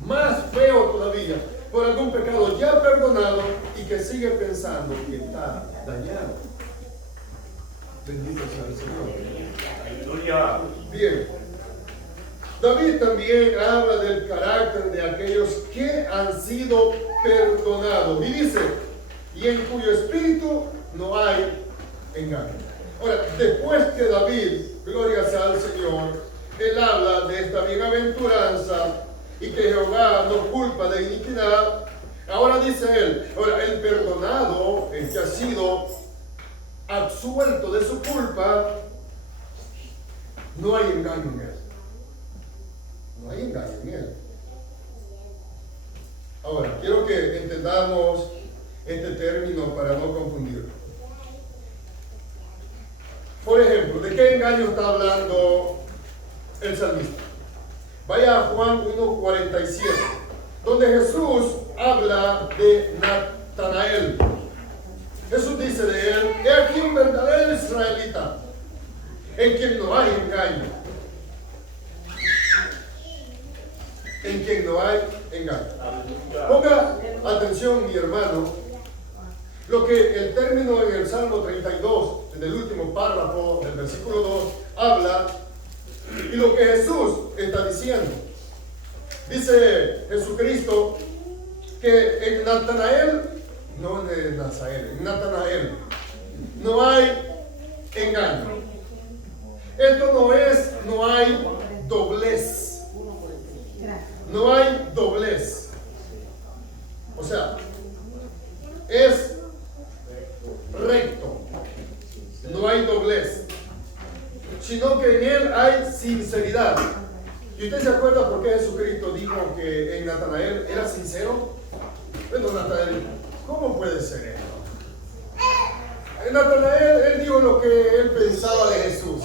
más feo todavía, por algún pecado ya perdonado y que sigue pensando que está dañado. Bendito sea el Señor. Aleluya. Bien. David también habla del carácter de aquellos que han sido perdonados. Y dice, y en cuyo espíritu no hay engaño. Ahora, después que David, gloria sea al Señor, él habla de esta bienaventuranza y que Jehová no culpa de iniquidad. Ahora dice él, ahora el perdonado, el que ha sido absuelto de su culpa, no hay engaño en él. No hay engaño en él. Ahora, quiero que entendamos este término para no confundirlo. Por ejemplo, ¿de qué engaño está hablando el salmista? Vaya a Juan 1:47, donde Jesús habla de Natanael. Jesús dice de él: he aquí un verdadero israelita, en quien no hay engaño. En quien no hay engaño. Ponga atención, mi hermano, lo que el término en el Salmo 32, en el último párrafo del versículo 2, habla, y lo que Jesús está diciendo. Dice Jesucristo que en Natanael, no en Nazael, en Natanael, no hay engaño. Esto no hay doblez. No hay doblez. O sea, es recto. No hay doblez. Sino que en él hay sinceridad. ¿Y usted se acuerda por qué Jesucristo dijo que en Natanael era sincero? Bueno, Natanael, ¿cómo puede ser esto? En Natanael, él dijo lo que él pensaba de Jesús.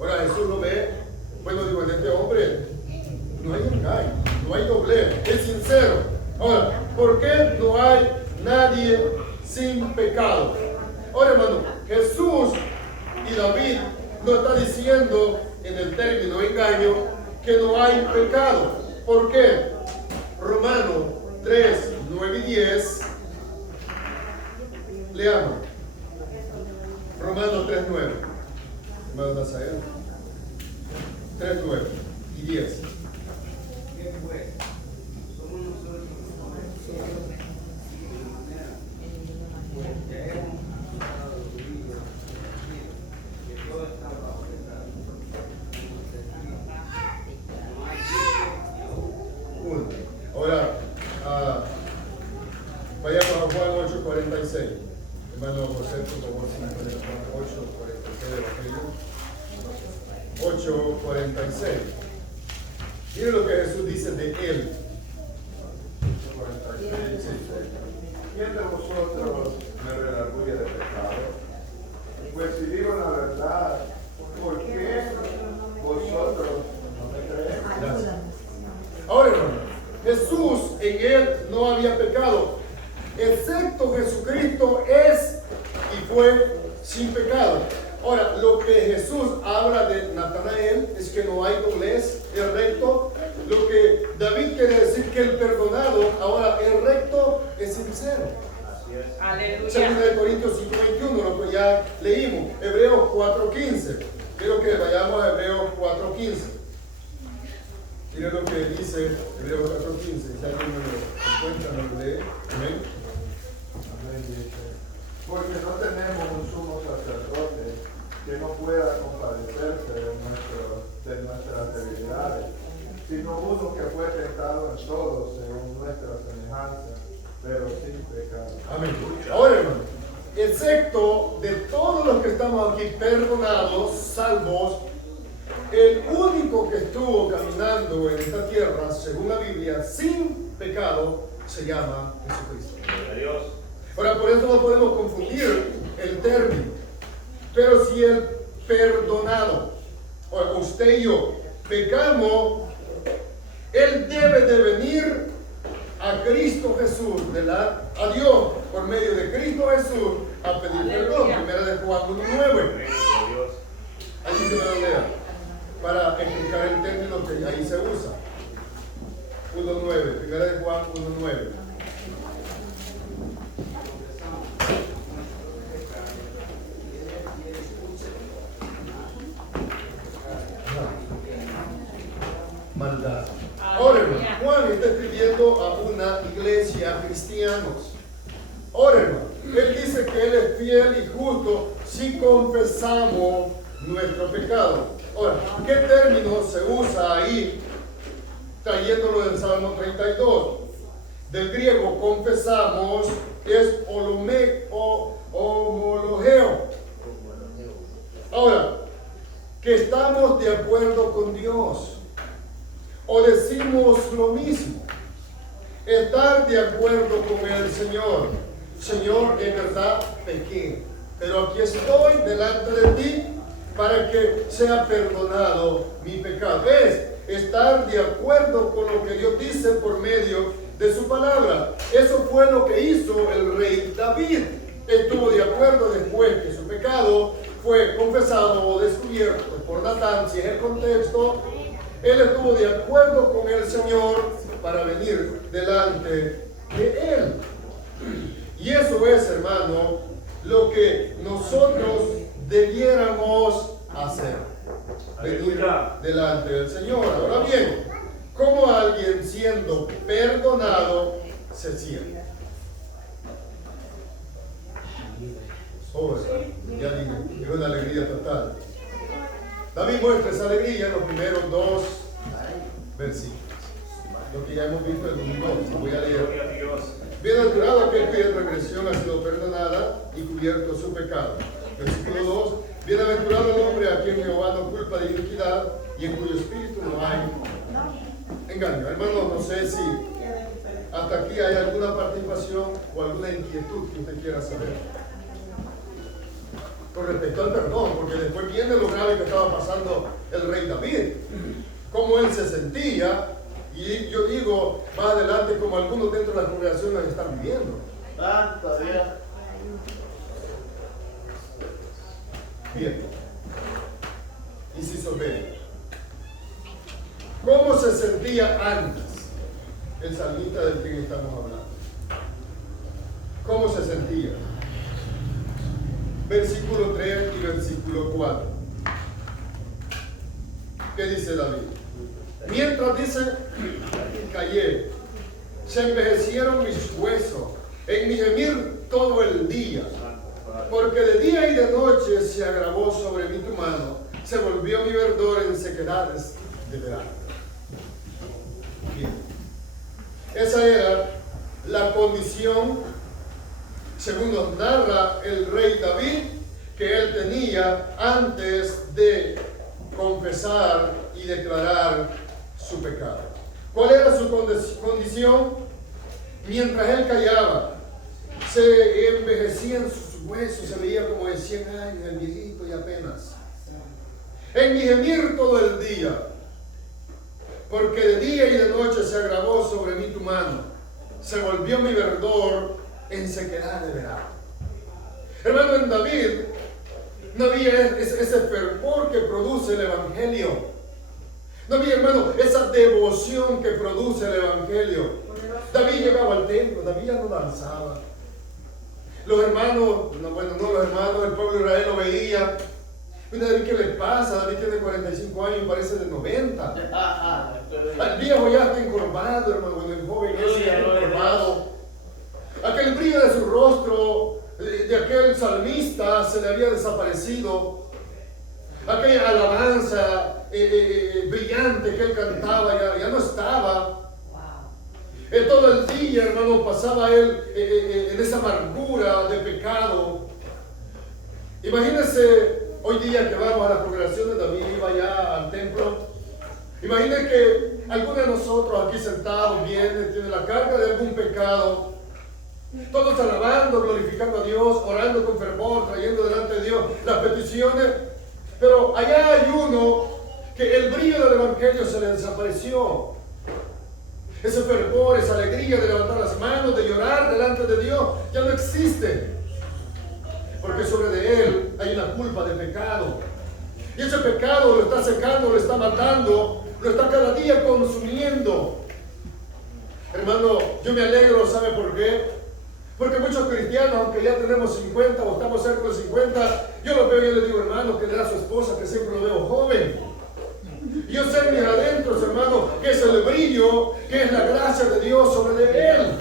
Ahora Jesús lo ve. Bueno, digo, en este hombre no hay engaño, no hay doblez, es sincero. Ahora, ¿por qué no hay nadie sin pecado? Ahora, hermano, Jesús y David no está diciendo en el término engaño que no hay pecado. ¿Por qué? Romanos 3, 9 y 10. Leamos. Romanos 3, 9. Hermano Nazael. 3, 9 y 10. ¿Qué pues? Somos nosotros los hombres de manera, pues ya hemos pasado los libros, que todo está bajo pecado. No hay Uno. Ahora, vayamos a Juan 8:46. Hermano José, por favor, si me puede Juan 8:46 del Evangelio. 8:46. Mire lo que Jesús dice de él. 8:46 dice: ¿Quién de vosotros me redarguye de pecado? Pues si digo la verdad, ¿por qué vosotros no me creéis? Gracias. Ahora, hermano, Jesús, en él no había pecado, excepto Jesucristo es y fue sin pecado. Ahora, lo que Jesús habla de Natanael es que no hay doblez, es recto. Lo que David quiere decir que el perdonado ahora es recto, es sincero. Aleluya. Segunda de Corintios 5:21, lo que ya leímos. Hebreos 4:15. Quiero que vayamos a Hebreos 4:15. Mire lo que dice Hebreos 4:15. Si alguien me lo encuentra, me lo lee. Amén. Amén, dice. Porque no tenemos un sumo sacerdote que no pueda compadecerse de nuestras debilidades, sino uno que fue tentado en todo según nuestra semejanza, pero sin pecado. Amén. Ahora, hermano, excepto de todos los que estamos aquí perdonados, salvos, el único que estuvo caminando en esta tierra, según la Biblia, sin pecado, se llama Jesucristo. Ahora, por eso no podemos confundir el término. Pero si el perdonado, o usted y yo, pecamos, él debe de venir a Cristo Jesús, a Dios, por medio de Cristo Jesús, a pedir perdón. Primera de Juan 1:9. Allí se me lo lea, para explicar el término que ahí se usa. 1:9, primera de Juan 1:9. Maldad. Ahora, hermano, Juan está escribiendo a una iglesia cristianos. Ahora, hermano, él dice que él es fiel y justo si confesamos nuestro pecado. Ahora, ¿qué término se usa ahí? Trayéndolo del Salmo 32. Del griego confesamos es homologeo. Ahora, que estamos de acuerdo con Dios o decimos lo mismo. Estar de acuerdo con el Señor. Señor, en verdad pequé, pero aquí estoy delante de ti para que sea perdonado mi pecado. Es estar de acuerdo con lo que Dios dice por medio de su palabra. Eso fue lo que hizo el rey David. Estuvo de acuerdo después que su pecado fue confesado o descubierto por Natán, si es el contexto. Él estuvo de acuerdo con el Señor para venir delante de Él. Y eso es, hermano, lo que nosotros debiéramos hacer. Venir delante del Señor. Ahora bien, ¿cómo alguien siendo perdonado se siente? Oh, ya dije, es una alegría total. David muestra esa alegría en los primeros 2 versículos. Lo que ya hemos visto el domingo, voy a leer. Bienaventurado aquel cuya transgresión ha sido perdonada y cubierto su pecado. Versículo 2. Bienaventurado el hombre a quien Jehová no culpa de iniquidad y en cuyo espíritu no hay engaño. Hermano, no sé si hasta aquí hay alguna participación o alguna inquietud que usted quiera saber con respecto al perdón, porque después viene lo grave que estaba pasando el rey David, cómo él se sentía, y yo digo más adelante como algunos dentro de la congregación las están viviendo. Todavía. Bien. Inciso B. ¿Cómo se sentía antes el salmista del que estamos hablando? ¿Cómo se sentía? Versículo 3 y versículo 4. ¿Qué dice David? Mientras dice, callé, se envejecieron mis huesos en mi gemir todo el día, porque de día y de noche se agravó sobre mí tu mano, se volvió mi verdor en sequedades de verano. Bien. Esa era la condición, según nos narra el rey David, que él tenía antes de confesar y declarar su pecado. ¿Cuál era su condición? Mientras él callaba, se envejecían sus huesos, se veía como de 100 años, el viejito y apenas. En mi gemir todo el día, porque de día y de noche se agravó sobre mí tu mano, se volvió mi verdor en sequedad de verano. Hermano, en David no había ese fervor que produce el Evangelio. No había, hermano, esa devoción que produce el Evangelio. David llegaba al templo, David ya no danzaba. Los hermanos, el pueblo de Israel lo veía. Mira, David, ¿qué le pasa? David tiene 45 años y parece de 90. El viejo ya está encorvado, hermano, cuando el joven ya está encorvado. Aquel brillo de su rostro, de aquel salmista, se le había desaparecido. Aquella alabanza brillante que él cantaba ya no estaba. Todo el día, hermano, pasaba él en esa amargura de pecado. Imagínense hoy día que vamos a las congregaciones, David iba ya al templo. Imagínense que alguno de nosotros aquí sentados viene, tiene la carga de algún pecado. Todos alabando, glorificando a Dios, orando con fervor, trayendo delante de Dios las peticiones. Pero allá hay uno que el brillo del Evangelio se le desapareció. Ese fervor, esa alegría de levantar las manos, de llorar delante de Dios, ya no existe. Porque sobre de él hay una culpa de pecado. Y ese pecado lo está secando, lo está matando, lo está cada día consumiendo. Hermano, yo me alegro, ¿sabe por qué? Porque muchos cristianos, aunque ya tenemos 50 o estamos cerca de 50, yo lo veo y le digo, hermano, que le da a su esposa, que siempre lo veo joven. Yo sé en mis adentros, hermano, que es el brillo, que es la gracia de Dios sobre de él.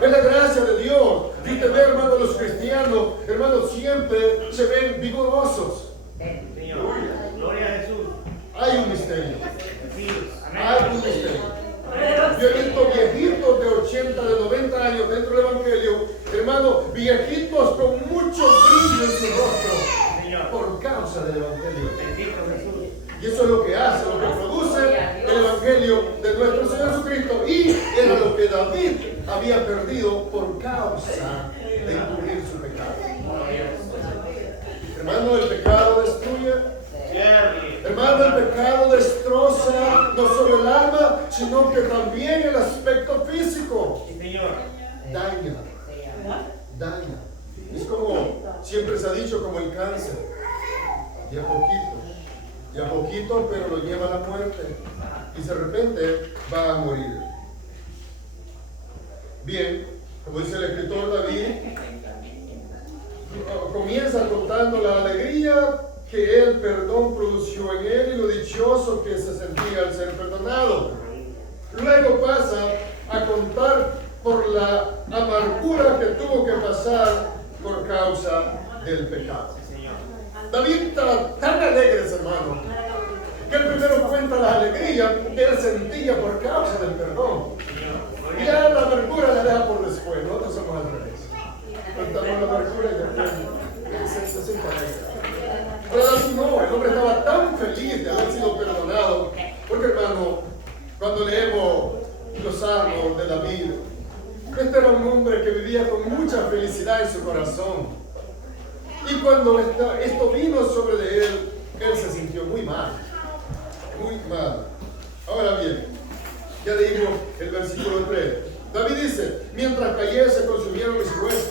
Es la gracia de Dios. Y usted ve, hermano, los cristianos, hermanos, siempre se ven vigorosos. Gloria a Jesús. Hay un misterio. Hay un misterio. Yo he visto viejitos de 80, de 90 años dentro del Evangelio, hermano, viejitos con mucho brillo en su rostro, por causa causa del Evangelio. Y eso es lo que hace, lo que produce el Evangelio de nuestro Señor Jesucristo. Y era lo que David había perdido por causa de encubrir su pecado. Hermano, el pecado destruye. Hermano, el pecado destroza no solo el alma, sino que también el aspecto físico. Daña. Es como siempre se ha dicho, como el cáncer. Y a poquito, pero lo lleva a la muerte. Y de repente va a morir. Bien, como dice el escritor David, comienza contando la alegría que el perdón produjo en él y lo dichoso que se sentía al ser perdonado. Luego pasa a contar por la amargura que tuvo que pasar por causa del pecado. David estaba tan alegre, hermano, que él primero cuenta la alegría que él sentía por causa del perdón. Y ya la amargura la deja por después. Nosotros somos al revés. Contamos la amargura y después se siente alegre. Pero David no, el hombre estaba tan feliz de haber sido perdonado. Porque, hermano, cuando leemos los salmos de David, este era un hombre que vivía con mucha felicidad en su corazón. Y cuando esto vino sobre de él se sintió muy mal. Muy mal. Ahora bien, ya leímos el versículo 3. David dice, mientras callé se consumieron mis huesos.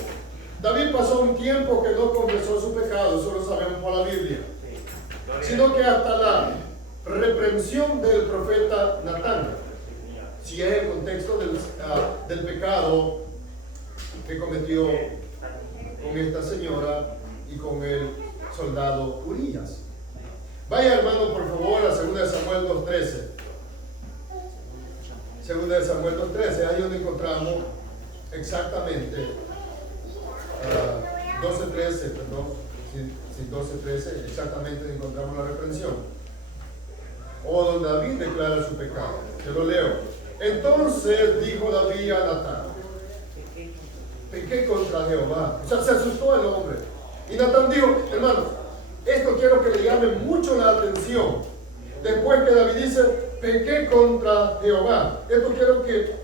David pasó un tiempo que no confesó su pecado, eso lo sabemos por la Biblia, sino que hasta la reprensión del profeta Natán, si es el contexto del pecado que cometió con esta señora y con el soldado Urías. Vaya, hermano, por favor, a 2 Samuel 2:13. 2 Samuel 2:13, ahí donde encontramos exactamente 12:13, perdón, sí, 12:13, exactamente encontramos la reprensión. O donde David declara su pecado. Yo lo leo. Entonces dijo David a Natán, pequé contra Jehová. O sea, se asustó el hombre. Y Natán dijo, hermano, esto quiero que le llame mucho la atención. Después que David dice, pequé contra Jehová. Esto quiero que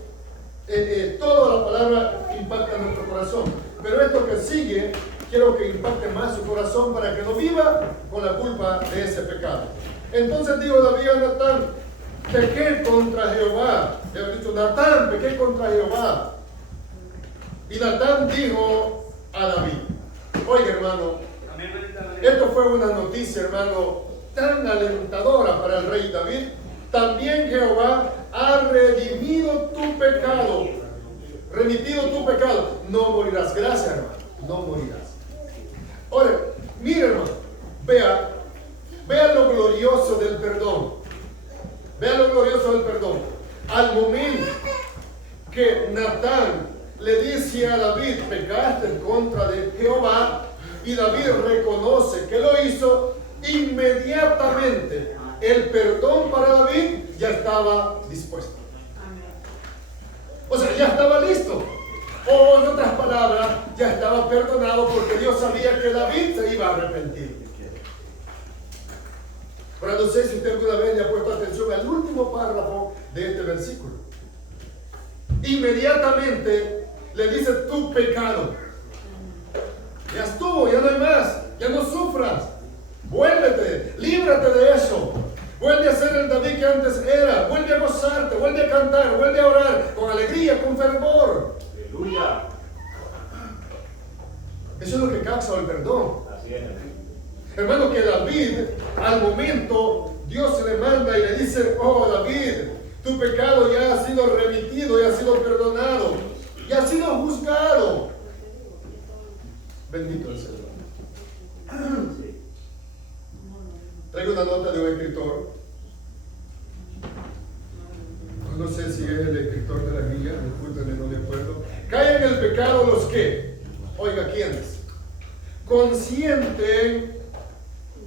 toda la palabra impacte en nuestro corazón. Pero esto que sigue, quiero que impacte más su corazón para que no viva con la culpa de ese pecado. Entonces dijo David a Natán, pequé contra Jehová. Le ha dicho, Natán, pequé contra Jehová. Y Natán dijo a David, oiga, hermano, esto fue una noticia, hermano, tan alentadora para el rey David. También Jehová ha redimido tu pecado, remitido tu pecado. No morirás. Gracias, hermano, no morirás. Ahora, mire, hermano, vea lo glorioso del perdón. Vea lo glorioso del perdón. Al momento que Natán le dice a David, pecaste en contra de Jehová, y David reconoce que lo hizo, inmediatamente el perdón para David ya estaba dispuesto. O sea, ya estaba listo. O en otras palabras, ya estaba perdonado porque Dios sabía que David se iba a arrepentir. Ahora no sé si usted alguna vez le ha puesto atención al último párrafo de este versículo. Inmediatamente le dice tu pecado. Ya estuvo, ya no hay más, ya no sufras. Vuélvete, líbrate de eso. Vuelve a ser el David que antes era. Vuelve a gozarte, vuelve a cantar, vuelve a orar con alegría, con fervor. Aleluya. Eso es lo que causa el perdón. Así es. Hermano, que David, al momento, Dios se le manda y le dice, oh David, tu pecado ya ha sido remitido, ya ha sido perdonado, ya ha sido juzgado. Bendito el Señor. Traigo una nota de un escritor. No sé si es el escritor de la Biblia, discúlpenme, no me acuerdo. Caen en el pecado los que, oiga, ¿quiénes? Conscientes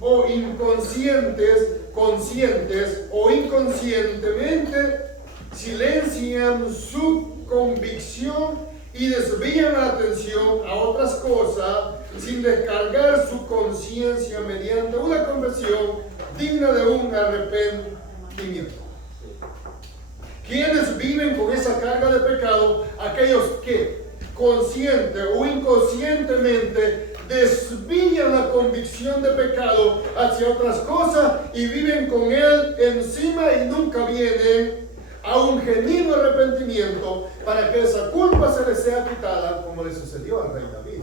o inconscientes, conscientes o inconscientemente, silencian su convicción y desvían la atención a otras cosas sin descargar su conciencia conciencia mediante una confesión digna de un arrepentimiento. ¿Quiénes viven con esa carga de pecado? Aquellos que consciente o inconscientemente desvían la convicción de pecado hacia otras cosas y viven con él encima y nunca vienen a un genuino arrepentimiento para que esa culpa se les sea quitada, como le sucedió al rey David.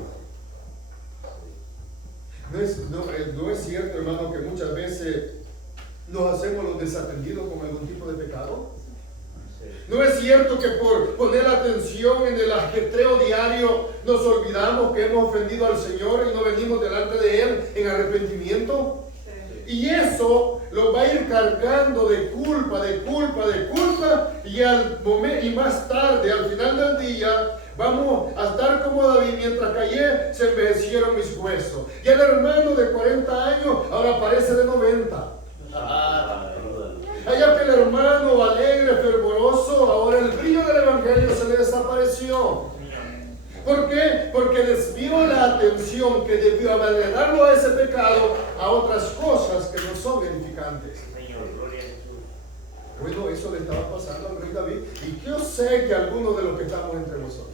No es cierto, hermano, que muchas veces nos hacemos los desatendidos con algún tipo de pecado. No es cierto que por poner atención en el ajetreo diario nos olvidamos que hemos ofendido al Señor y no venimos delante de Él en arrepentimiento. Y eso lo va a ir cargando de culpa, y más tarde, al final del día, vamos a estar como David: mientras callé, se envejecieron mis huesos. Y el hermano de 40 años ahora parece de 90. Allá que el hermano alegre, fervoroso, ahora el brillo del evangelio se le desapareció. ¿Por qué? Porque desvió la atención que debió haberle dado a ese pecado a otras cosas que no son edificantes. Bueno, eso le estaba pasando al rey David, y yo sé que algunos de los que estamos entre nosotros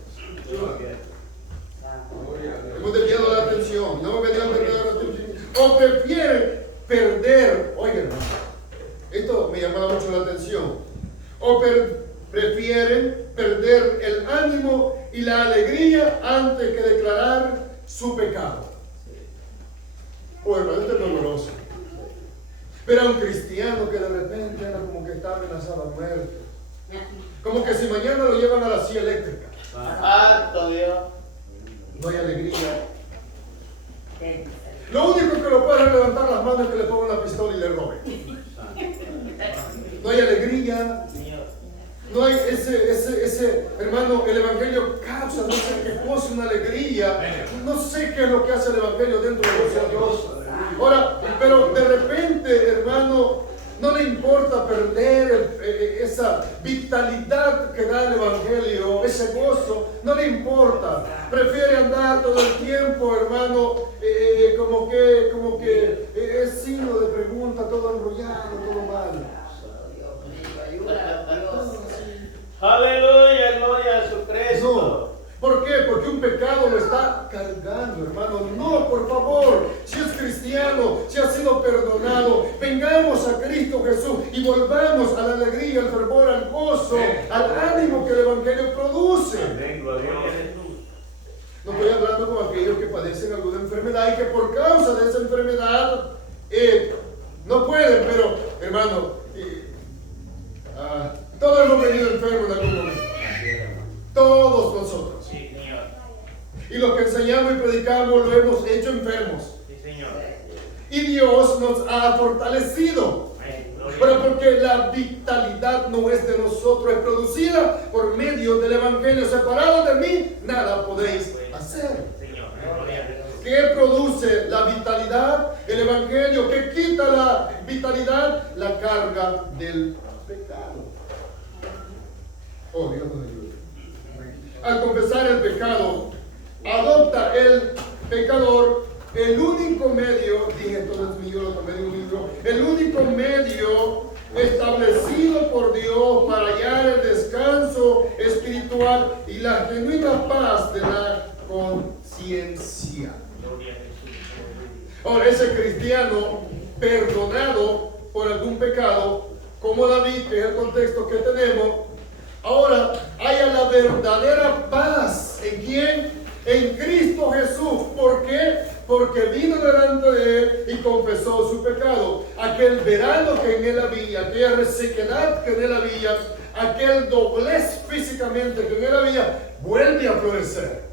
hemos desviado la atención, no hemos desviado la atención, o prefieren perder, oigan, esto me llamaba mucho la atención, o prefieren perder el ánimo y la alegría antes que declarar su pecado. Oh, hermano, esto es doloroso. Ver a un cristiano que de repente anda como que está amenazado a muerte, como que si mañana lo llevan a la silla eléctrica. ¡Santo Dios! No hay alegría. Lo único que lo puede levantar las manos es que le pongan una pistola y le roben. No hay alegría. No hay ese, hermano, el evangelio causa, no sé qué cosa, una alegría. No sé qué es lo que hace el evangelio dentro de nosotros. Ahora, pero de repente, hermano, no le importa perder esa vitalidad que da el evangelio, ese gozo, no le importa. Prefiere andar todo el tiempo, hermano, como que es signo de pregunta, todo enrollado, todo mal. Aleluya, gloria a Jesucristo. No. ¿Por qué? Porque un pecado lo está cargando, hermano. No, por favor, si es cristiano, si ha sido perdonado, vengamos a Cristo Jesús y volvamos a la alegría, al fervor, al gozo, al ánimo que el evangelio produce. No estoy hablando con aquellos que padecen alguna enfermedad y que por causa de esa enfermedad no pueden, pero, hermano, todos hemos venido enfermos en algún momento. Todos nosotros. Y lo que enseñamos y predicamos lo hemos hecho enfermos. Y Dios nos ha fortalecido. Pero porque la vitalidad no es de nosotros, es producida por medio del evangelio. Separado de mí, nada podéis hacer. ¿Qué produce la vitalidad? El evangelio. ¿Qué quita la vitalidad? La carga del pecado. Oh, Dios nos ayude. Al confesar el pecado, adopta el pecador el único medio, dije todo es mío, lo tomé de un libro, el único medio establecido por Dios para hallar el descanso espiritual y la genuina paz de la conciencia. Ahora, ese cristiano perdonado por algún pecado, como David, que es el contexto que tenemos, ahora haya la verdadera paz. ¿En quién? En Cristo Jesús. ¿Por qué? Porque vino delante de él y confesó su pecado. Aquel verano que en él había, aquella resequedad que en él había, aquel doblez físicamente que en él había, vuelve a florecer.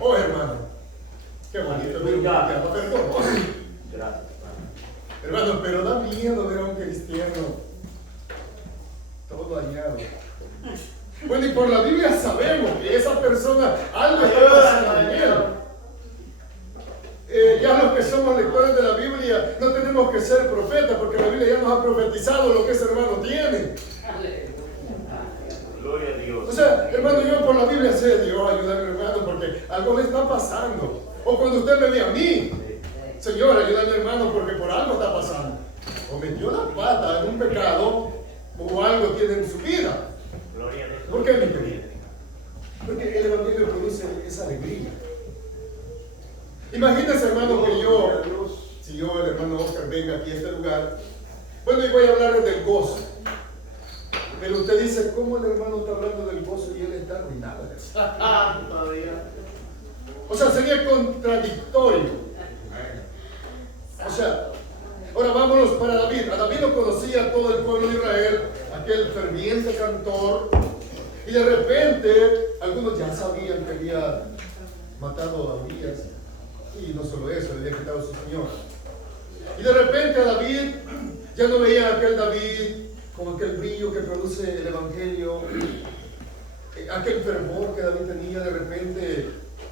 Oh, hermano, qué bonito. Hermano, pero da miedo ver a un cristiano todo dañado. Bueno, y por la Biblia sabemos que esa persona, algo está pasando en él. Ya los que somos lectores de la Biblia no tenemos que ser profetas, porque la Biblia ya nos ha profetizado lo que ese hermano tiene. Gloria a Dios. O sea, hermano, yo por la Biblia sé, Dios, ayúdame, hermano, porque algo le está pasando. O cuando usted me ve a mí, Señor, ayuda a mi hermano porque por algo está pasando. O metió la pata en un pecado o algo tiene en su vida. ¿Por qué, mi querido? Porque el Evangelio produce esa alegría. Imagínense, hermano, que si yo, el hermano Oscar, venga aquí a este lugar, bueno, y voy a hablar del gozo. Pero usted dice, ¿cómo el hermano está hablando del gozo y él está arruinado? O sea, sería contradictorio. O sea, ahora vámonos para David. A David lo conocía todo el pueblo de Israel, aquel ferviente cantor. Y de repente, algunos ya sabían que había matado a Urias. Y no solo eso, le había quitado a su señor. Y de repente a David, ya no veía a aquel David con aquel brillo que produce el Evangelio, aquel fervor que David tenía. De repente,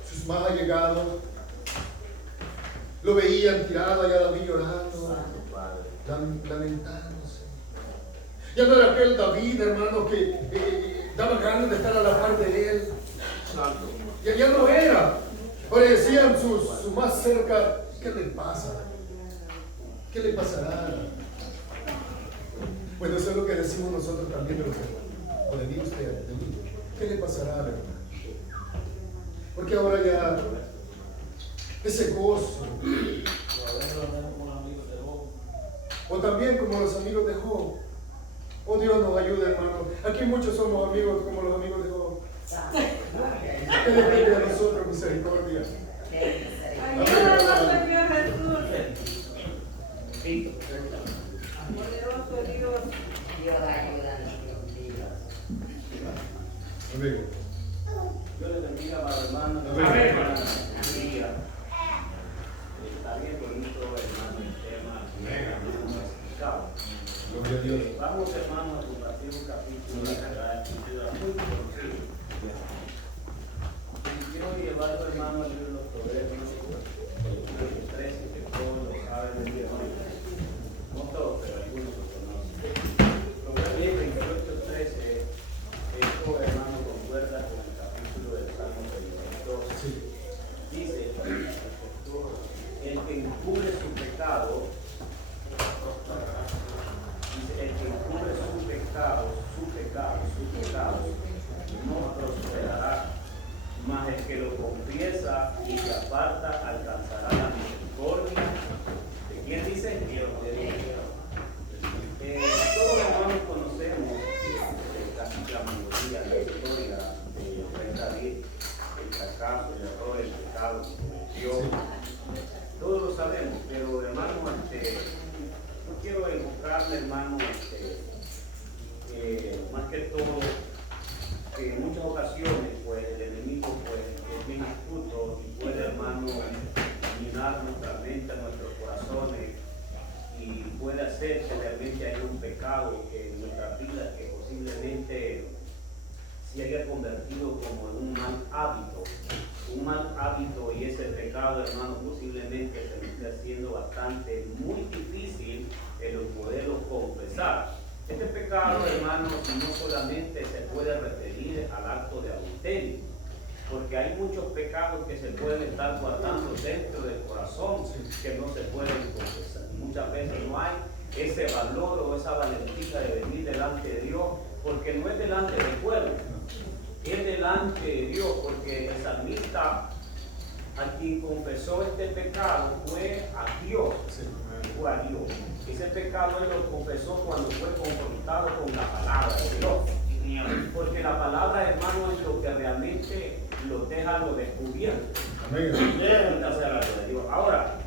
sus más allegados lo veían tirado allá, David llorando, lamentándose. Ya no era aquel David, hermano, que daba ganas de estar a la par de él. Ya no era. Ahora decían sus más cerca, ¿qué le pasa? ¿Qué le pasará? Bueno, eso es lo que decimos nosotros también de los hermanos. O le digo usted, de mí, ¿qué le pasará, hermano? Porque ahora ya ese gozo, o también como los amigos de Job. Oh, Dios nos ayude, hermano. Aquí muchos somos amigos como los amigos de Job. ¿Qué le pide a nosotros misericordia? Ayúdanos, Señor Jesús. Poderoso Dios. Dios ayuda. Amén. Dios les bendiga, para hermanos. Amén. Está bien bonito, hermano, el tema. Gloria a Dios. Vamos, hermanos, a compartir un capítulo de la Escritura muy conocido. Y quiero llevarlo, hermano, al libro de los Proverbios, capítulo 13, que todos lo saben de memoria. No todos, pero algunos lo conocen. Proverbios 28:13, esto, hermano, concuerda con el capítulo del Salmo 32. Dice, el que encubre su pecado, no prosperará, mas el que lo confiesa y se aparta alcanzará la misericordia. ¿De quién dice? De Dios. Todos hermanos conocemos casi la mayoría de la historia de David, el fracaso, el error, el pecado que cometió. Todos lo sabemos, pero hermano, no quiero enfocarme, hermano, más que todo, que en muchas ocasiones, pues, el enemigo, pues, es bien astuto y puede, hermano, minar nuestra mente, nuestros corazones, y puede hacer que realmente haya un pecado en nuestra vida que posiblemente se haya convertido como en un mal hábito, y ese pecado, hermano, posiblemente se me esté haciendo bastante, muy difícil el poderlo confesar. Este pecado, hermanos, no solamente se puede referir al acto de adulterio, porque hay muchos pecados que se pueden estar guardando dentro del corazón que no se pueden confesar. Muchas veces no hay ese valor o esa valentía de venir delante de Dios, porque no es delante del pueblo, es delante de Dios, porque el salmista a quien confesó este pecado fue a Dios. Fue a Dios. Ese pecado él lo confesó cuando fue confrontado con la palabra de Dios. Porque la palabra, hermano, es lo que realmente lo deja lo descubierto. Amén. Ahora,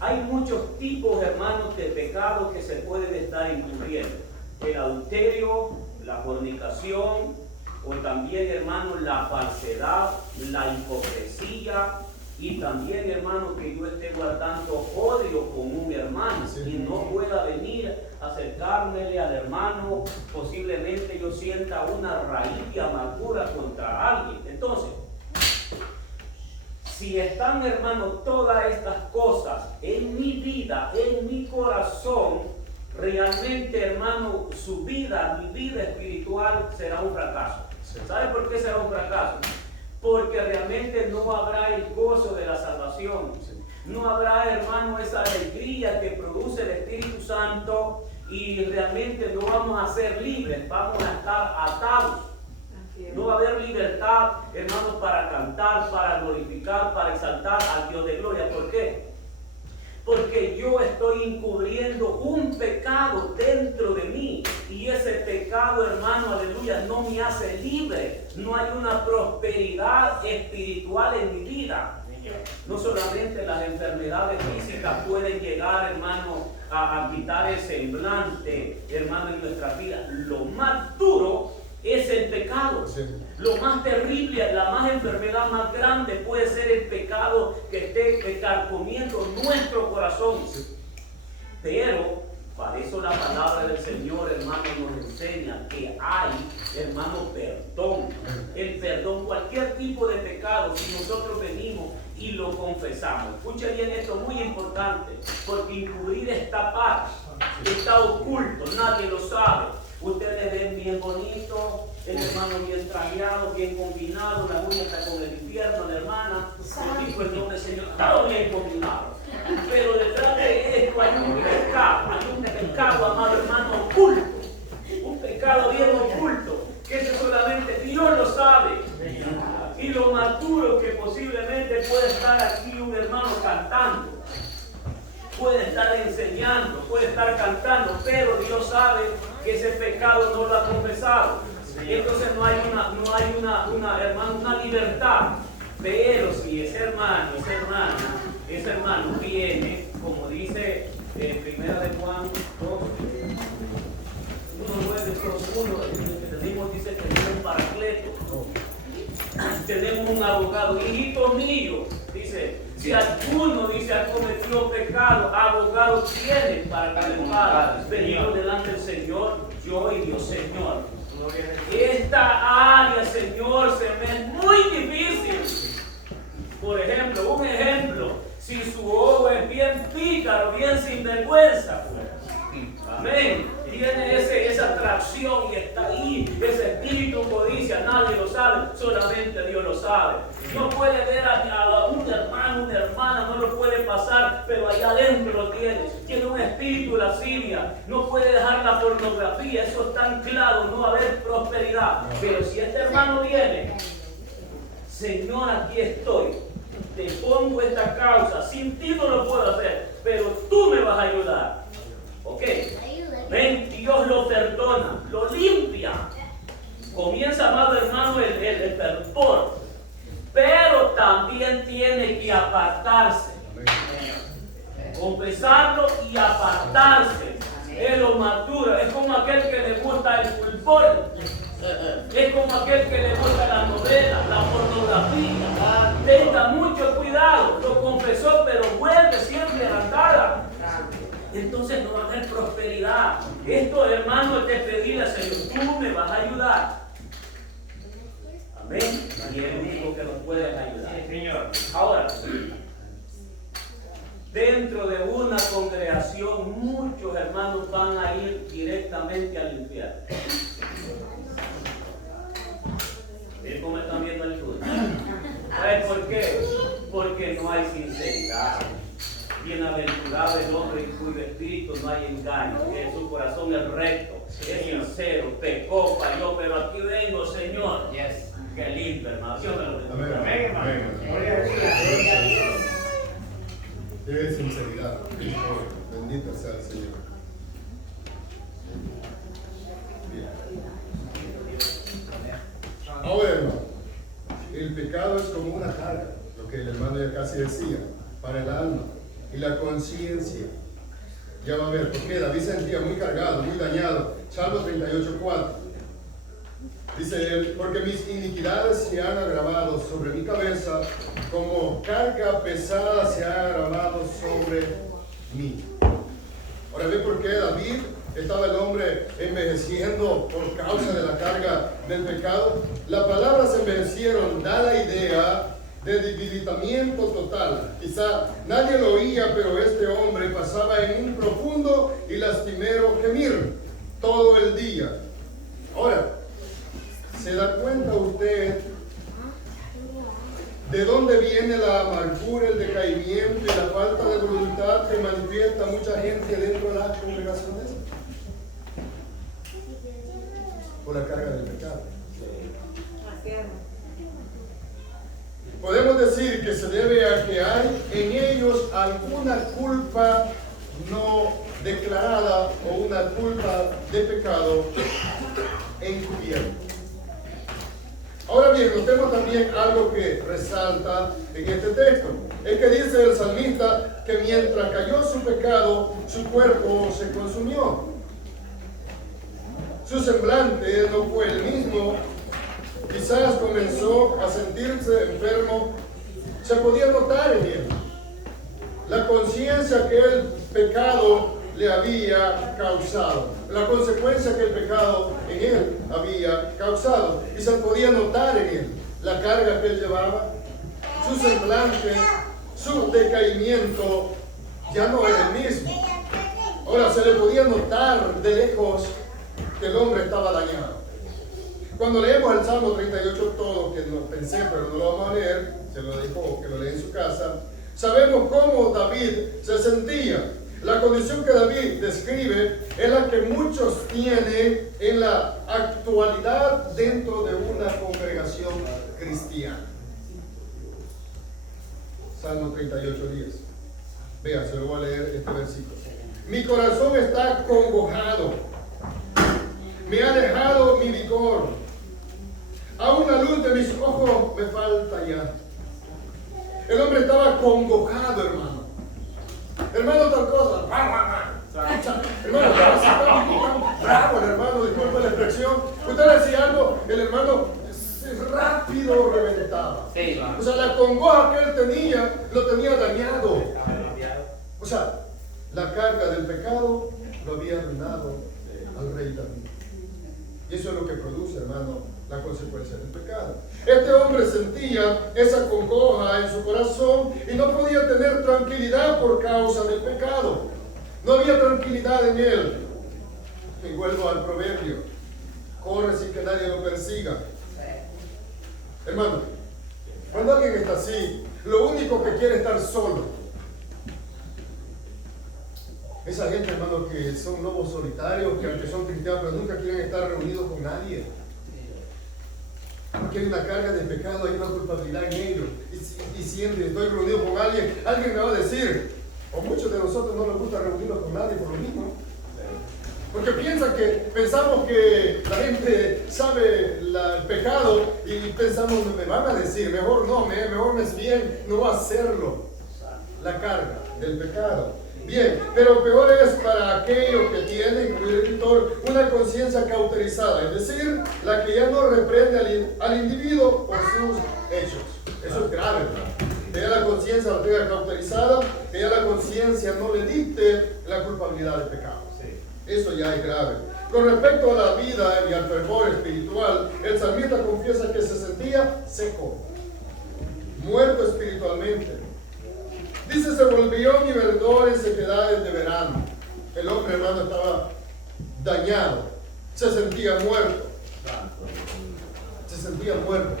hay muchos tipos, hermanos, de pecados que se pueden estar incurriendo. El adulterio, la fornicación, o también, hermano, la falsedad, la hipocresía, y también, hermano, que yo esté guardando odio con un hermano y no pueda venir a acercármele al hermano, posiblemente yo sienta una raíz de amargura contra alguien. Entonces, si están, hermano, todas estas cosas en mi vida, en mi corazón, realmente, hermano, mi vida espiritual será un fracaso. ¿Sabe por qué será un fracaso? porque realmente no habrá el gozo de la salvación. No habrá, hermano, esa alegría que produce el Espíritu Santo y realmente no vamos a ser libres, vamos a estar atados. No va a haber libertad, hermanos, para cantar, para glorificar, para exaltar al Dios de gloria. ¿Por qué? Porque yo estoy encubriendo un pecado dentro de mí y ese pecado, hermano, aleluya, no me hace libre. No hay una prosperidad espiritual en mi vida. No solamente las enfermedades físicas pueden llegar, hermano, a quitar el semblante, hermano, en nuestra vida. Lo más duro es el pecado. Lo más terrible, la más enfermedad más grande puede ser el pecado que esté carcomiendo nuestro corazón. Pero para eso la palabra del Señor, hermano, nos enseña que hay, hermano, perdón. El perdón, cualquier tipo de pecado, si nosotros venimos y lo confesamos. Escuchen bien esto, muy importante, porque encubrir es tapar, está oculto, nadie lo sabe. Ustedes ven bien bonito, el hermano bien trajeado, bien combinado, la uña está con el infierno, la hermana, el tipo el nombre del Señor, todo bien combinado. Pero detrás de esto hay un pecado, amado hermano, oculto. Un pecado bien oculto, que eso solamente Dios lo sabe. Y lo más duro que posiblemente puede estar aquí un hermano cantando, puede estar enseñando, puede estar cantando, pero Dios sabe que ese pecado no lo ha confesado. Entonces no hay una libertad. Pero si ese hermano, ese hermano viene, como dice Primera de Juan 2, 1:9, tenemos, dice que tenemos un paracleto, tenemos un abogado, hijitos míos, dice, si alguno, dice, ha cometido pecado, abogado tiene para que le pague, venido delante del Señor, yo y Dios, Señor. Esta área, Señor, se me es muy difícil. Por ejemplo, un ejemplo, si su ojo es bien pícaro, bien sinvergüenza, amén, tiene esa atracción y está ahí, ese espíritu codicia, nadie lo sabe, solamente Dios lo sabe. No puede ver a un hermano, una hermana, no lo puede pasar, pero allá adentro lo tiene. Tiene un espíritu de lascivia, no puede dejar la pornografía, eso es tan claro, no va a haber prosperidad. Pero si este hermano viene, Señor, aquí estoy, te pongo esta causa, sin ti no lo puedo hacer, pero tú me vas a ayudar. ¿Ok? Ven, Dios lo perdona, lo limpia. Comienza, amado hermano, el perdón. Pero también tiene que apartarse. Confesarlo y apartarse. Es lo más duro. Es como aquel que le gusta el fútbol. Es como aquel que le gusta la novela, la pornografía. Tenga mucho cuidado. Lo confesó, pero vuelve siempre a la andada. Entonces no va a haber prosperidad. Esto, hermano, es de pedirle al Señor, tú me vas a ayudar. Amén. Y es el único que nos puede ayudar. Sí, Señor. Ahora, dentro de una congregación, muchos hermanos van a ir directamente al infierno. ¿Ven cómo están viendo el culto? ¿Sabes por qué? Porque no hay sinceridad. Bienaventurado el hombre en cuyo espíritu no hay engaño, en su corazón es recto, es sincero, pecó, falló, pero aquí vengo, Señor. Yes. Qué lindo, hermano. Dios me lo bendiga. Amén, hermano. Debe sinceridad. Bendito sea el Señor. Bien. Ahora, hermano, el pecado es como una carga, lo que el hermano ya casi decía, para el alma y la conciencia. Ya va a ver, porque David se sentía muy cargado, muy dañado. Salmo 38:4. Dice él, porque mis iniquidades se han agravado sobre mi cabeza, como carga pesada se ha agravado sobre mí. Ahora ve por qué David estaba el hombre envejeciendo por causa de la carga del pecado. Las palabras envejecieron, da la idea de debilitamiento total. Quizá nadie lo oía, pero este hombre pasaba en un profundo y lastimero gemir todo el día. Ahora, ¿se da cuenta usted ¿De dónde viene la amargura, el decaimiento y la falta de voluntad que manifiesta mucha gente dentro de las congregaciones? Por la carga del pecado. Así es. Podemos decir que se debe a que hay en ellos alguna culpa no declarada o una culpa de pecado encubierto. Ahora bien, notemos también algo que resalta en este texto. Es que dice el salmista que mientras cayó su pecado, su cuerpo se consumió. Su semblante no fue el mismo. Quizás comenzó a sentirse enfermo. Se podía notar en él la conciencia que el pecado le había causado, la consecuencia que el pecado en él había causado. Y se podía notar en él la carga que él llevaba, su semblante, su decaimiento ya no era el mismo. Ahora se le podía notar de lejos que el hombre estaba dañado. Cuando leemos el Salmo 38 todo, que no pensé, pero no lo vamos a leer, se lo dejo que lo lea en su casa, sabemos cómo David se sentía. La condición que David describe es la que muchos tienen en la actualidad dentro de una congregación cristiana. Salmo 38:10. Vean, se lo voy a leer este versículo. Mi corazón está congojado, me ha dejado mi vigor, aún la luz de mis ojos me falta ya. El hombre estaba congojado, hermano. Hermano, tal cosa. Hermano, bravo el hermano, disculpe la expresión. Usted decía algo, el hermano rápido reventaba. O sea, la congoja que él tenía, lo tenía dañado. O sea, la carga del pecado lo había arruinado al rey David. Y eso es lo que produce, hermano, la consecuencia del pecado. Este hombre sentía esa congoja en su corazón y no podía tener tranquilidad por causa del pecado. No había tranquilidad en él. Y vuelvo al proverbio: corre sin que nadie lo persiga. Hermano, cuando alguien está así, lo único que quiere es estar solo. Esa gente, hermano, que son lobos solitarios, que aunque son cristianos, pero nunca quieren estar reunidos con nadie. Porque hay una carga de pecado, hay una culpabilidad en ellos. Y siempre estoy reunido con alguien, alguien me va a decir, o muchos de nosotros no nos gusta reunirnos con nadie por lo mismo. Porque pensamos que la gente sabe el pecado y pensamos, me van a decir, mejor no, mejor me es bien no hacerlo. La carga del pecado. Bien, pero peor es para aquellos que tienen, como el escritor, una conciencia cauterizada, es decir, la que ya no reprende al individuo por sus hechos. Eso es grave, ¿verdad? Que ya la conciencia la tenga cauterizada, que ya la conciencia no le dicte la culpabilidad del pecado. Eso ya es grave. Con respecto a la vida y al fervor espiritual, el salmista confiesa que se sentía seco, muerto espiritualmente. Dice, se volvió mi verdor en sequedades de verano. El hombre, hermano, estaba dañado. Se sentía muerto. Se sentía muerto.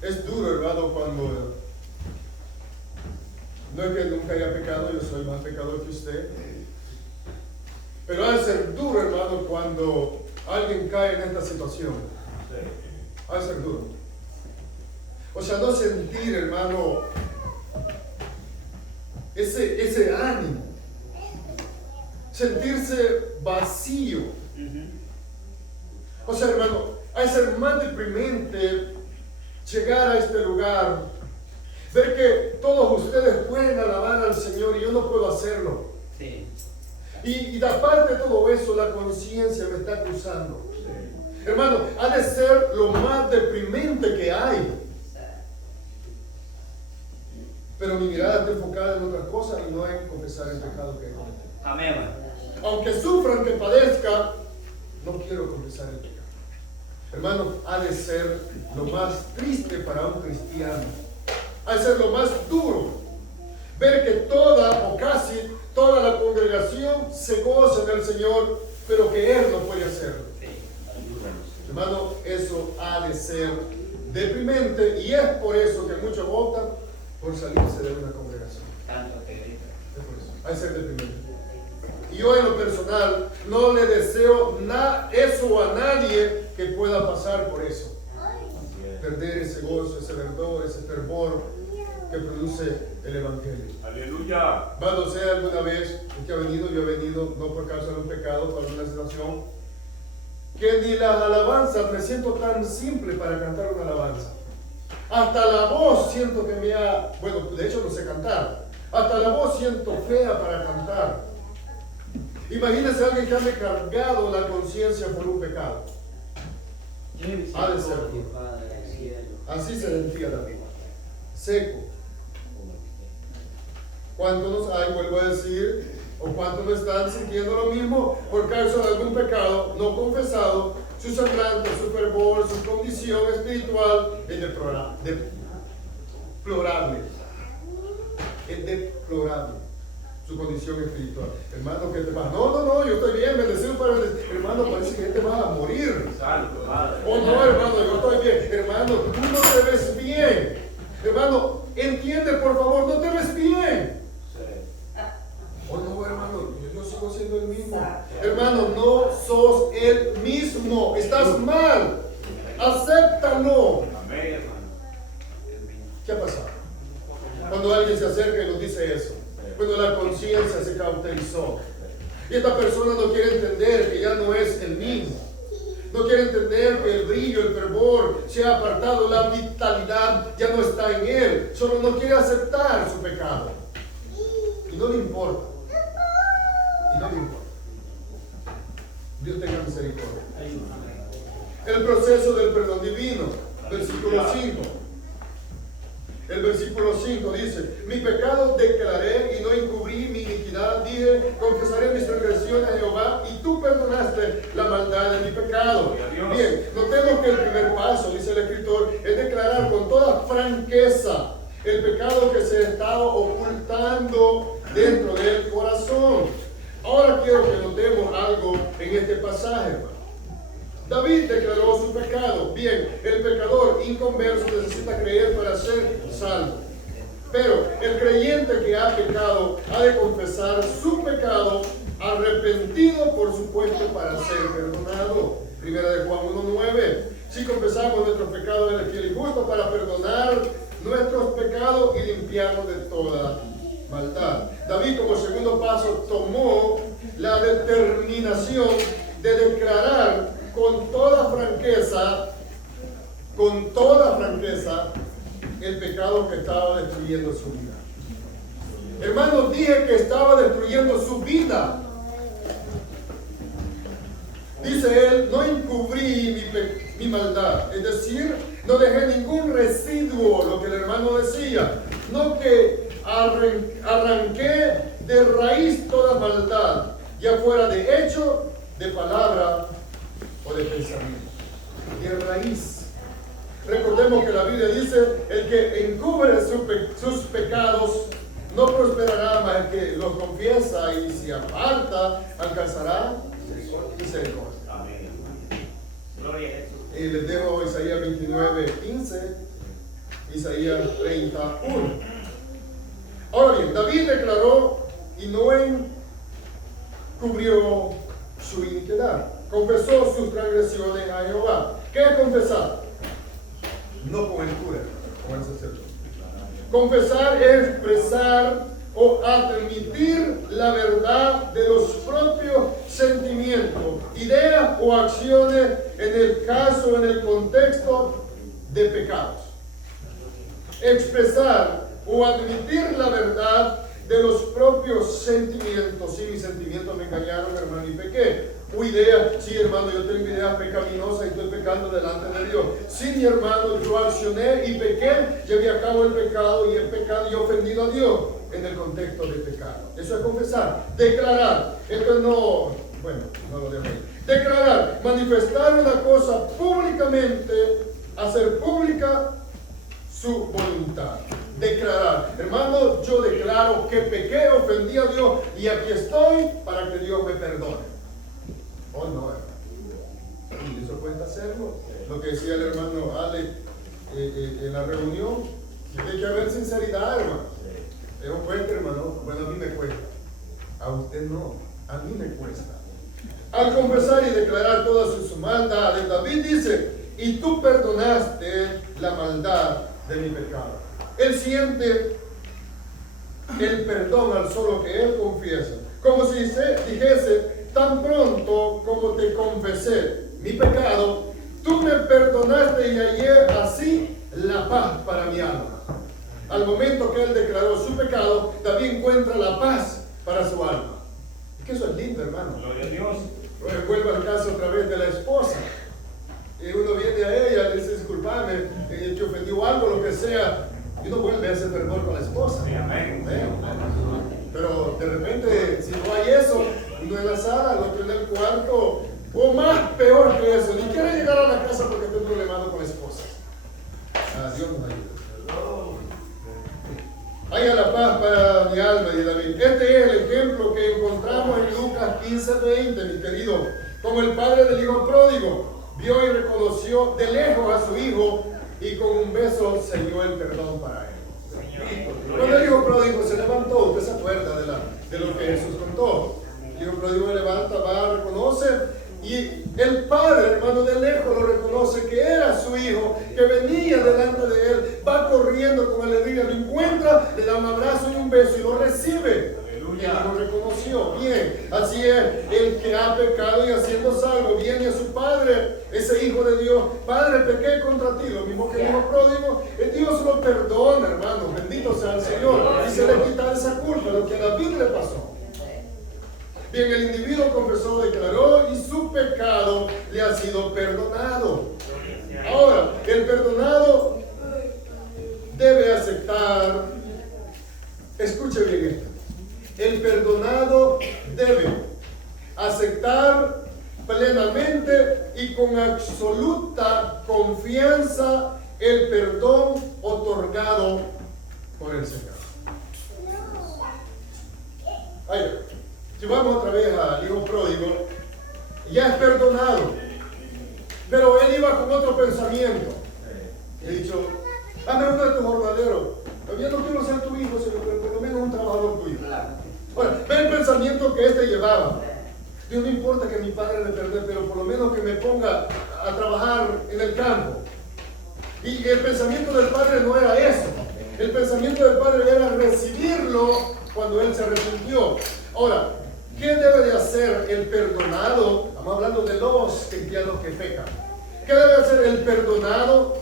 Es duro, hermano, cuando... No es que nunca haya pecado, yo soy más pecador que usted. Pero ha de ser duro, hermano, cuando alguien cae en esta situación. Ha de ser duro. O sea, no sentir, hermano, ese ánimo. Sentirse vacío. O sea, hermano, ha de ser más deprimente llegar a este lugar, ver que todos ustedes pueden alabar al Señor y yo no puedo hacerlo. Sí. Y aparte de todo eso, la conciencia me está acusando. Hermano, ha de ser lo más deprimente que hay. Pero mi mirada está enfocada en otras cosas y no en confesar el pecado que he cometido. Amén. Aunque sufran, que padezca, no quiero confesar el pecado. Hermano, ha de ser lo más triste para un cristiano. Ha de ser lo más duro. Ver que toda o casi toda la congregación se goza en el Señor, pero que Él no puede hacerlo. Hermano, eso ha de ser deprimente y es por eso que muchos optan por salirse de una congregación. Es por eso, ha de ser deprimente. Y yo en lo personal no le deseo eso a nadie que pueda pasar por eso. Perder ese gozo, ese verdor, ese fervor que produce el Evangelio. Aleluya. No sé, alguna vez que yo he venido no por causa de un pecado, por alguna situación, que ni las alabanzas me siento tan simple para cantar una alabanza. Hasta la voz siento que bueno, de hecho no sé cantar. Hasta la voz siento fea para cantar. Imagínense a alguien que haya cargado la conciencia por un pecado. Ha de ser duro. Así se sentía David. Seco. ¿Cuántos nos hay, vuelvo a decir, o cuántos no están sintiendo lo mismo por causa de algún pecado no confesado? Su semblante, su fervor, su condición espiritual es deplorable. Es deplorable su condición espiritual. Hermano, ¿qué te pasa? No, yo estoy bien, bendecido para el hermano, parece que te vas a morir. Oh no, hermano, yo estoy bien. Hermano, tú no te ves bien. Hermano, entiende por favor, no te ves bien. Oh no, hermano, yo sigo siendo el mismo. Hermano, no sos el mismo. Estás mal. Acéptalo. ¿Qué ha pasado? Cuando alguien se acerca y nos dice eso, cuando la conciencia se cauterizó y esta persona no quiere entender que ya no es el mismo, no quiere entender que el brillo, el fervor se ha apartado, la vitalidad ya no está en él, solo no quiere aceptar su pecado y no le importa. Dios tenga misericordia. El proceso del perdón divino, versículo 5. El versículo 5 dice: mi pecado declaré y no encubrí mi iniquidad, dije, confesaré mis transgresiones a Jehová, y tú perdonaste la maldad de mi pecado. Bien, notemos que el primer paso, dice el escritor, es declarar con toda franqueza el pecado que se estaba ocultando dentro del corazón. Ahora quiero que notemos algo en este pasaje, hermano. David declaró su pecado. Bien, el pecador inconverso necesita creer para ser salvo. Pero el creyente que ha pecado ha de confesar su pecado, arrepentido por supuesto para ser perdonado. Primera de Juan 1:9. Si confesamos nuestros pecados, Él es fiel y justo para perdonar nuestros pecados y limpiarnos de toda maldad. David, como segundo paso, tomó la determinación de declarar con toda franqueza, el pecado que estaba destruyendo su vida. Hermanos, dije que estaba destruyendo su vida. Dice él: no encubrí mi maldad, es decir, no dejé ningún residuo, lo que el hermano decía, no que arranqué de raíz toda maldad, ya fuera de hecho, de palabra o de pensamiento, de raíz. Recordemos que la Biblia dice: el que encubre sus pecados no prosperará, mas el que los confiesa y se aparta alcanzará misericordia. Amén. Gloria a Jesús. Y les dejo Isaías 29:15, Isaías 31. Ahora bien, David declaró y no encubrió su iniquidad. Confesó sus transgresiones a Jehová. ¿Qué es confesar? No con el cura, con el sacerdote. Confesar es expresar o admitir la verdad de los propios sentimientos, ideas o acciones en el caso, en el contexto de pecados. Expresar o admitir la verdad de los propios sentimientos. Si mis sentimientos me engañaron, hermano, y pequé. O ideas, sí, hermano, yo tengo ideas pecaminosas y estoy pecando delante de Dios. Sí, mi hermano, yo accioné y pequé, llevé a cabo el pecado y he pecado y he ofendido a Dios en el contexto de pecado. Eso es confesar. Declarar. Esto no lo dejo ahí. Declarar, manifestar una cosa públicamente, hacer pública su voluntad. Declarar: hermano, yo declaro que pequé, ofendí a Dios y aquí estoy para que Dios me perdone. Oh no, hermano. Y eso cuenta hacerlo. Lo que decía el hermano Ale en la reunión, tiene que haber sinceridad, hermano. No cuesta, hermano. Bueno, a mí me cuesta. A usted no, a mí me cuesta. Al confesar y declarar todas sus maldades, David dice: y tú perdonaste la maldad de mi pecado. Él siente el perdón al solo que él confiesa, como si dijese: tan pronto como te confesé mi pecado, tú me perdonaste y hallé así la paz para mi alma. Al momento que él declaró su pecado, David encuentra la paz para su alma. Es que eso es lindo, hermano. Gloria a Dios. Vuelvo al caso otra vez de la esposa. Y uno viene a ella y le dice: disculpame, te ofendió algo, lo que sea. Y uno vuelve a ese fervor con la esposa. Amén. Pero de repente, si no hay eso, uno en la sala, el otro en el cuarto, o más peor que eso, ni quiere llegar a la casa porque está problemado con la esposa. Dios nos ayude. Haya la paz para mi alma, y David. Este es el ejemplo que encontramos en Lucas 15:20, mi querido. Como el padre del hijo pródigo vio y reconoció de lejos a su hijo y con un beso selló el perdón para él. Cuando el hijo pródigo se levantó, usted se acuerda de lo que Jesús contó. El hijo pródigo se levanta, va, reconoce, y el padre, hermano, de lejos lo reconoce que era su hijo, que venía delante de él, va corriendo con alegría, lo encuentra, le da un abrazo y un beso y lo recibe. Y lo reconoció. Bien, así es, el que ha pecado y haciendo salvo viene a su padre, ese hijo de Dios: Padre, pequé contra ti, lo mismo que el hijo pródigo. Dios lo perdona, hermano, bendito sea el Señor, y se le quita esa culpa, lo que a David le pasó. Bien, el individuo confesó, declaró, y su pecado le ha sido perdonado. Ahora, el perdonado debe aceptar, escuche bien esto: el perdonado debe aceptar plenamente y con absoluta confianza el perdón otorgado por el Señor. Ahí, si vamos otra vez al hijo pródigo, ya es perdonado, pero él iba con otro pensamiento. Le he dicho: dame uno de tus jornaleros. Yo no quiero ser tu hijo, sino por lo menos un trabajador tuyo. Ahora, ve el pensamiento que este llevaba. Dios, no importa que mi padre me perdone, pero por lo menos que me ponga a trabajar en el campo. Y el pensamiento del padre no era eso. El pensamiento del padre era recibirlo cuando él se arrepintió. Ahora, ¿qué debe de hacer el perdonado? Estamos hablando de los cristianos que pecan. ¿Qué debe hacer el perdonado?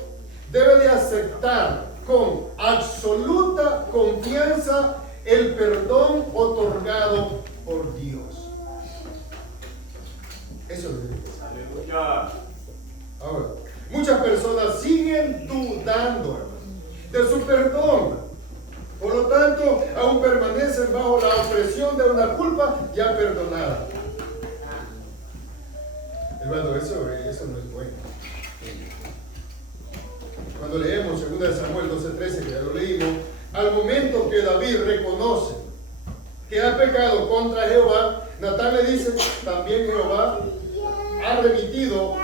Debe de aceptar con absoluta confianza el perdón otorgado por Dios. Eso es lo que dice. Aleluya. Ahora, muchas personas siguen dudando, hermano, de su perdón. Por lo tanto, aún permanecen bajo la opresión de una culpa ya perdonada. Hermano, eso no es bueno. Cuando leemos 2 Samuel 12:13, que ya lo leímos, al momento que David reconoce que ha pecado contra Jehová, Natán le dice: también Jehová ha remitido.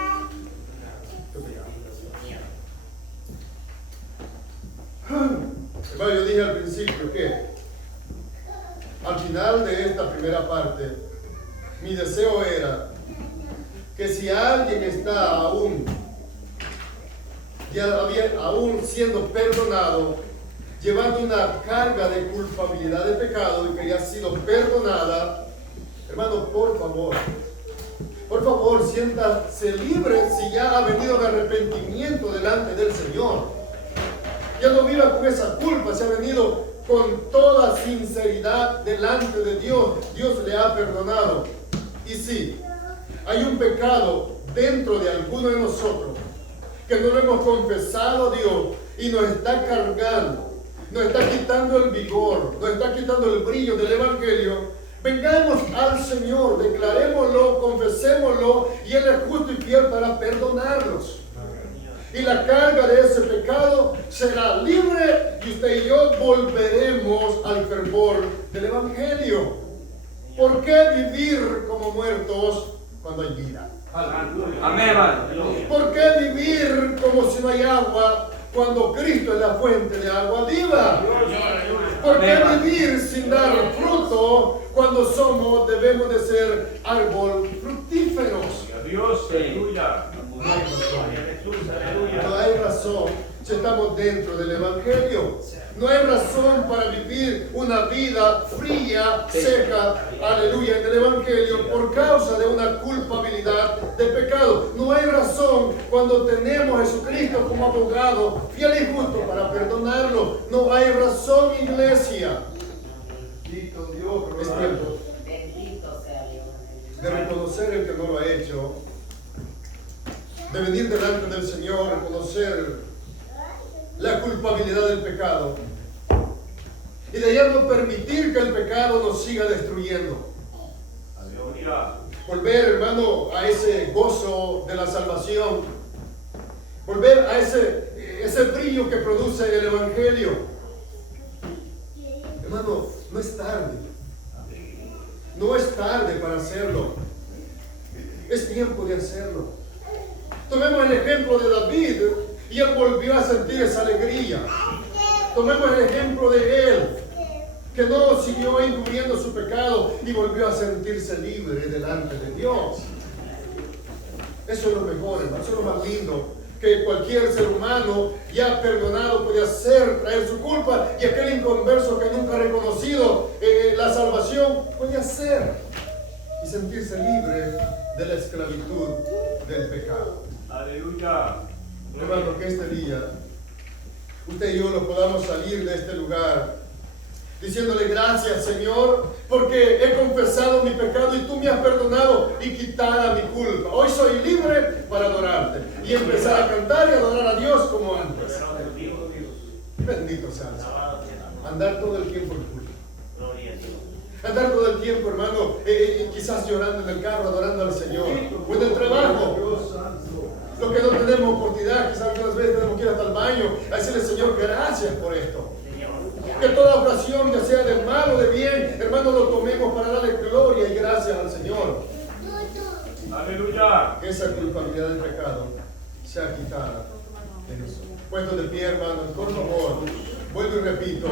Hermano, yo dije al principio que al final de esta primera parte, mi deseo era que si alguien está aún siendo perdonado, llevando una carga de culpabilidad de pecado y que ya ha sido perdonada, hermano, por favor, siéntase libre si ya ha venido de arrepentimiento delante del Señor. Ya no viva con esa culpa, se ha venido con toda sinceridad delante de Dios. Dios le ha perdonado. Y sí, hay un pecado dentro de alguno de nosotros que no lo hemos confesado a Dios y nos está cargando, nos está quitando el vigor, nos está quitando el brillo del Evangelio. Vengamos al Señor, declarémoslo, confesémoslo, y Él es justo y fiel para perdonarlos. Y la carga de ese pecado será libre y usted y yo volveremos al fervor del Evangelio. ¿Por qué vivir como muertos cuando hay vida? Amén, hermano. ¿Por qué vivir como si no hay agua cuando Cristo es la fuente de agua viva? ¿Por qué vivir sin dar fruto cuando debemos de ser árbol fructíferos? Dios, aleluya. No hay razón si estamos dentro del Evangelio. No hay razón para vivir una vida fría, seca, aleluya, en el Evangelio por causa de una culpabilidad de pecado. No hay razón cuando tenemos a Jesucristo como abogado fiel y justo para perdonarlo. No hay razón, iglesia. Bendito Dios, Es tiempo Bendito sea Dios. de reconocer el que no lo ha hecho, de venir delante del Señor, reconocer la culpabilidad del pecado y de ya no permitir que el pecado nos siga destruyendo. Aleluya. Volver, hermano, a ese gozo de la salvación, volver a ese brillo que produce el Evangelio. Hermano, no es tarde. No es tarde para hacerlo. Es tiempo de hacerlo. Tomemos el ejemplo de David y él volvió a sentir esa alegría. Tomemos el ejemplo de él, que no siguió encubriendo su pecado y volvió a sentirse libre delante de Dios. Eso es lo mejor, hermano. Eso es lo más lindo que cualquier ser humano ya perdonado puede hacer, traer su culpa, y aquel inconverso que nunca ha reconocido la salvación puede hacer y sentirse libre de la esclavitud del pecado. Aleluya. Hermano, que este día usted y yo lo podamos salir de este lugar diciéndole gracias, Señor, porque he confesado mi pecado y tú me has perdonado y quitada mi culpa. Hoy soy libre para adorarte y empezar a cantar y adorar a Dios como antes. Bendito sea el Señor. Andar todo el tiempo en culto. Andar todo el tiempo, hermano, quizás llorando en el carro, adorando al Señor. O en el trabajo. Lo que no tenemos oportunidad, quizás algunas veces tenemos que ir hasta el baño a decirle, Señor, gracias por esto. Que toda ocasión, ya sea de mal o de bien, hermano, lo tomemos para darle gloria y gracias al Señor. Aleluya. Que esa culpabilidad del pecado sea quitada de nosotros. Puesto de pie, hermano, por favor, vuelvo y repito,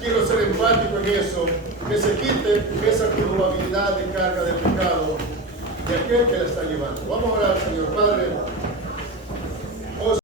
quiero ser enfático en eso, que se quite esa culpabilidad de carga del pecado de aquel que la está llevando. Vamos a orar, Señor Padre.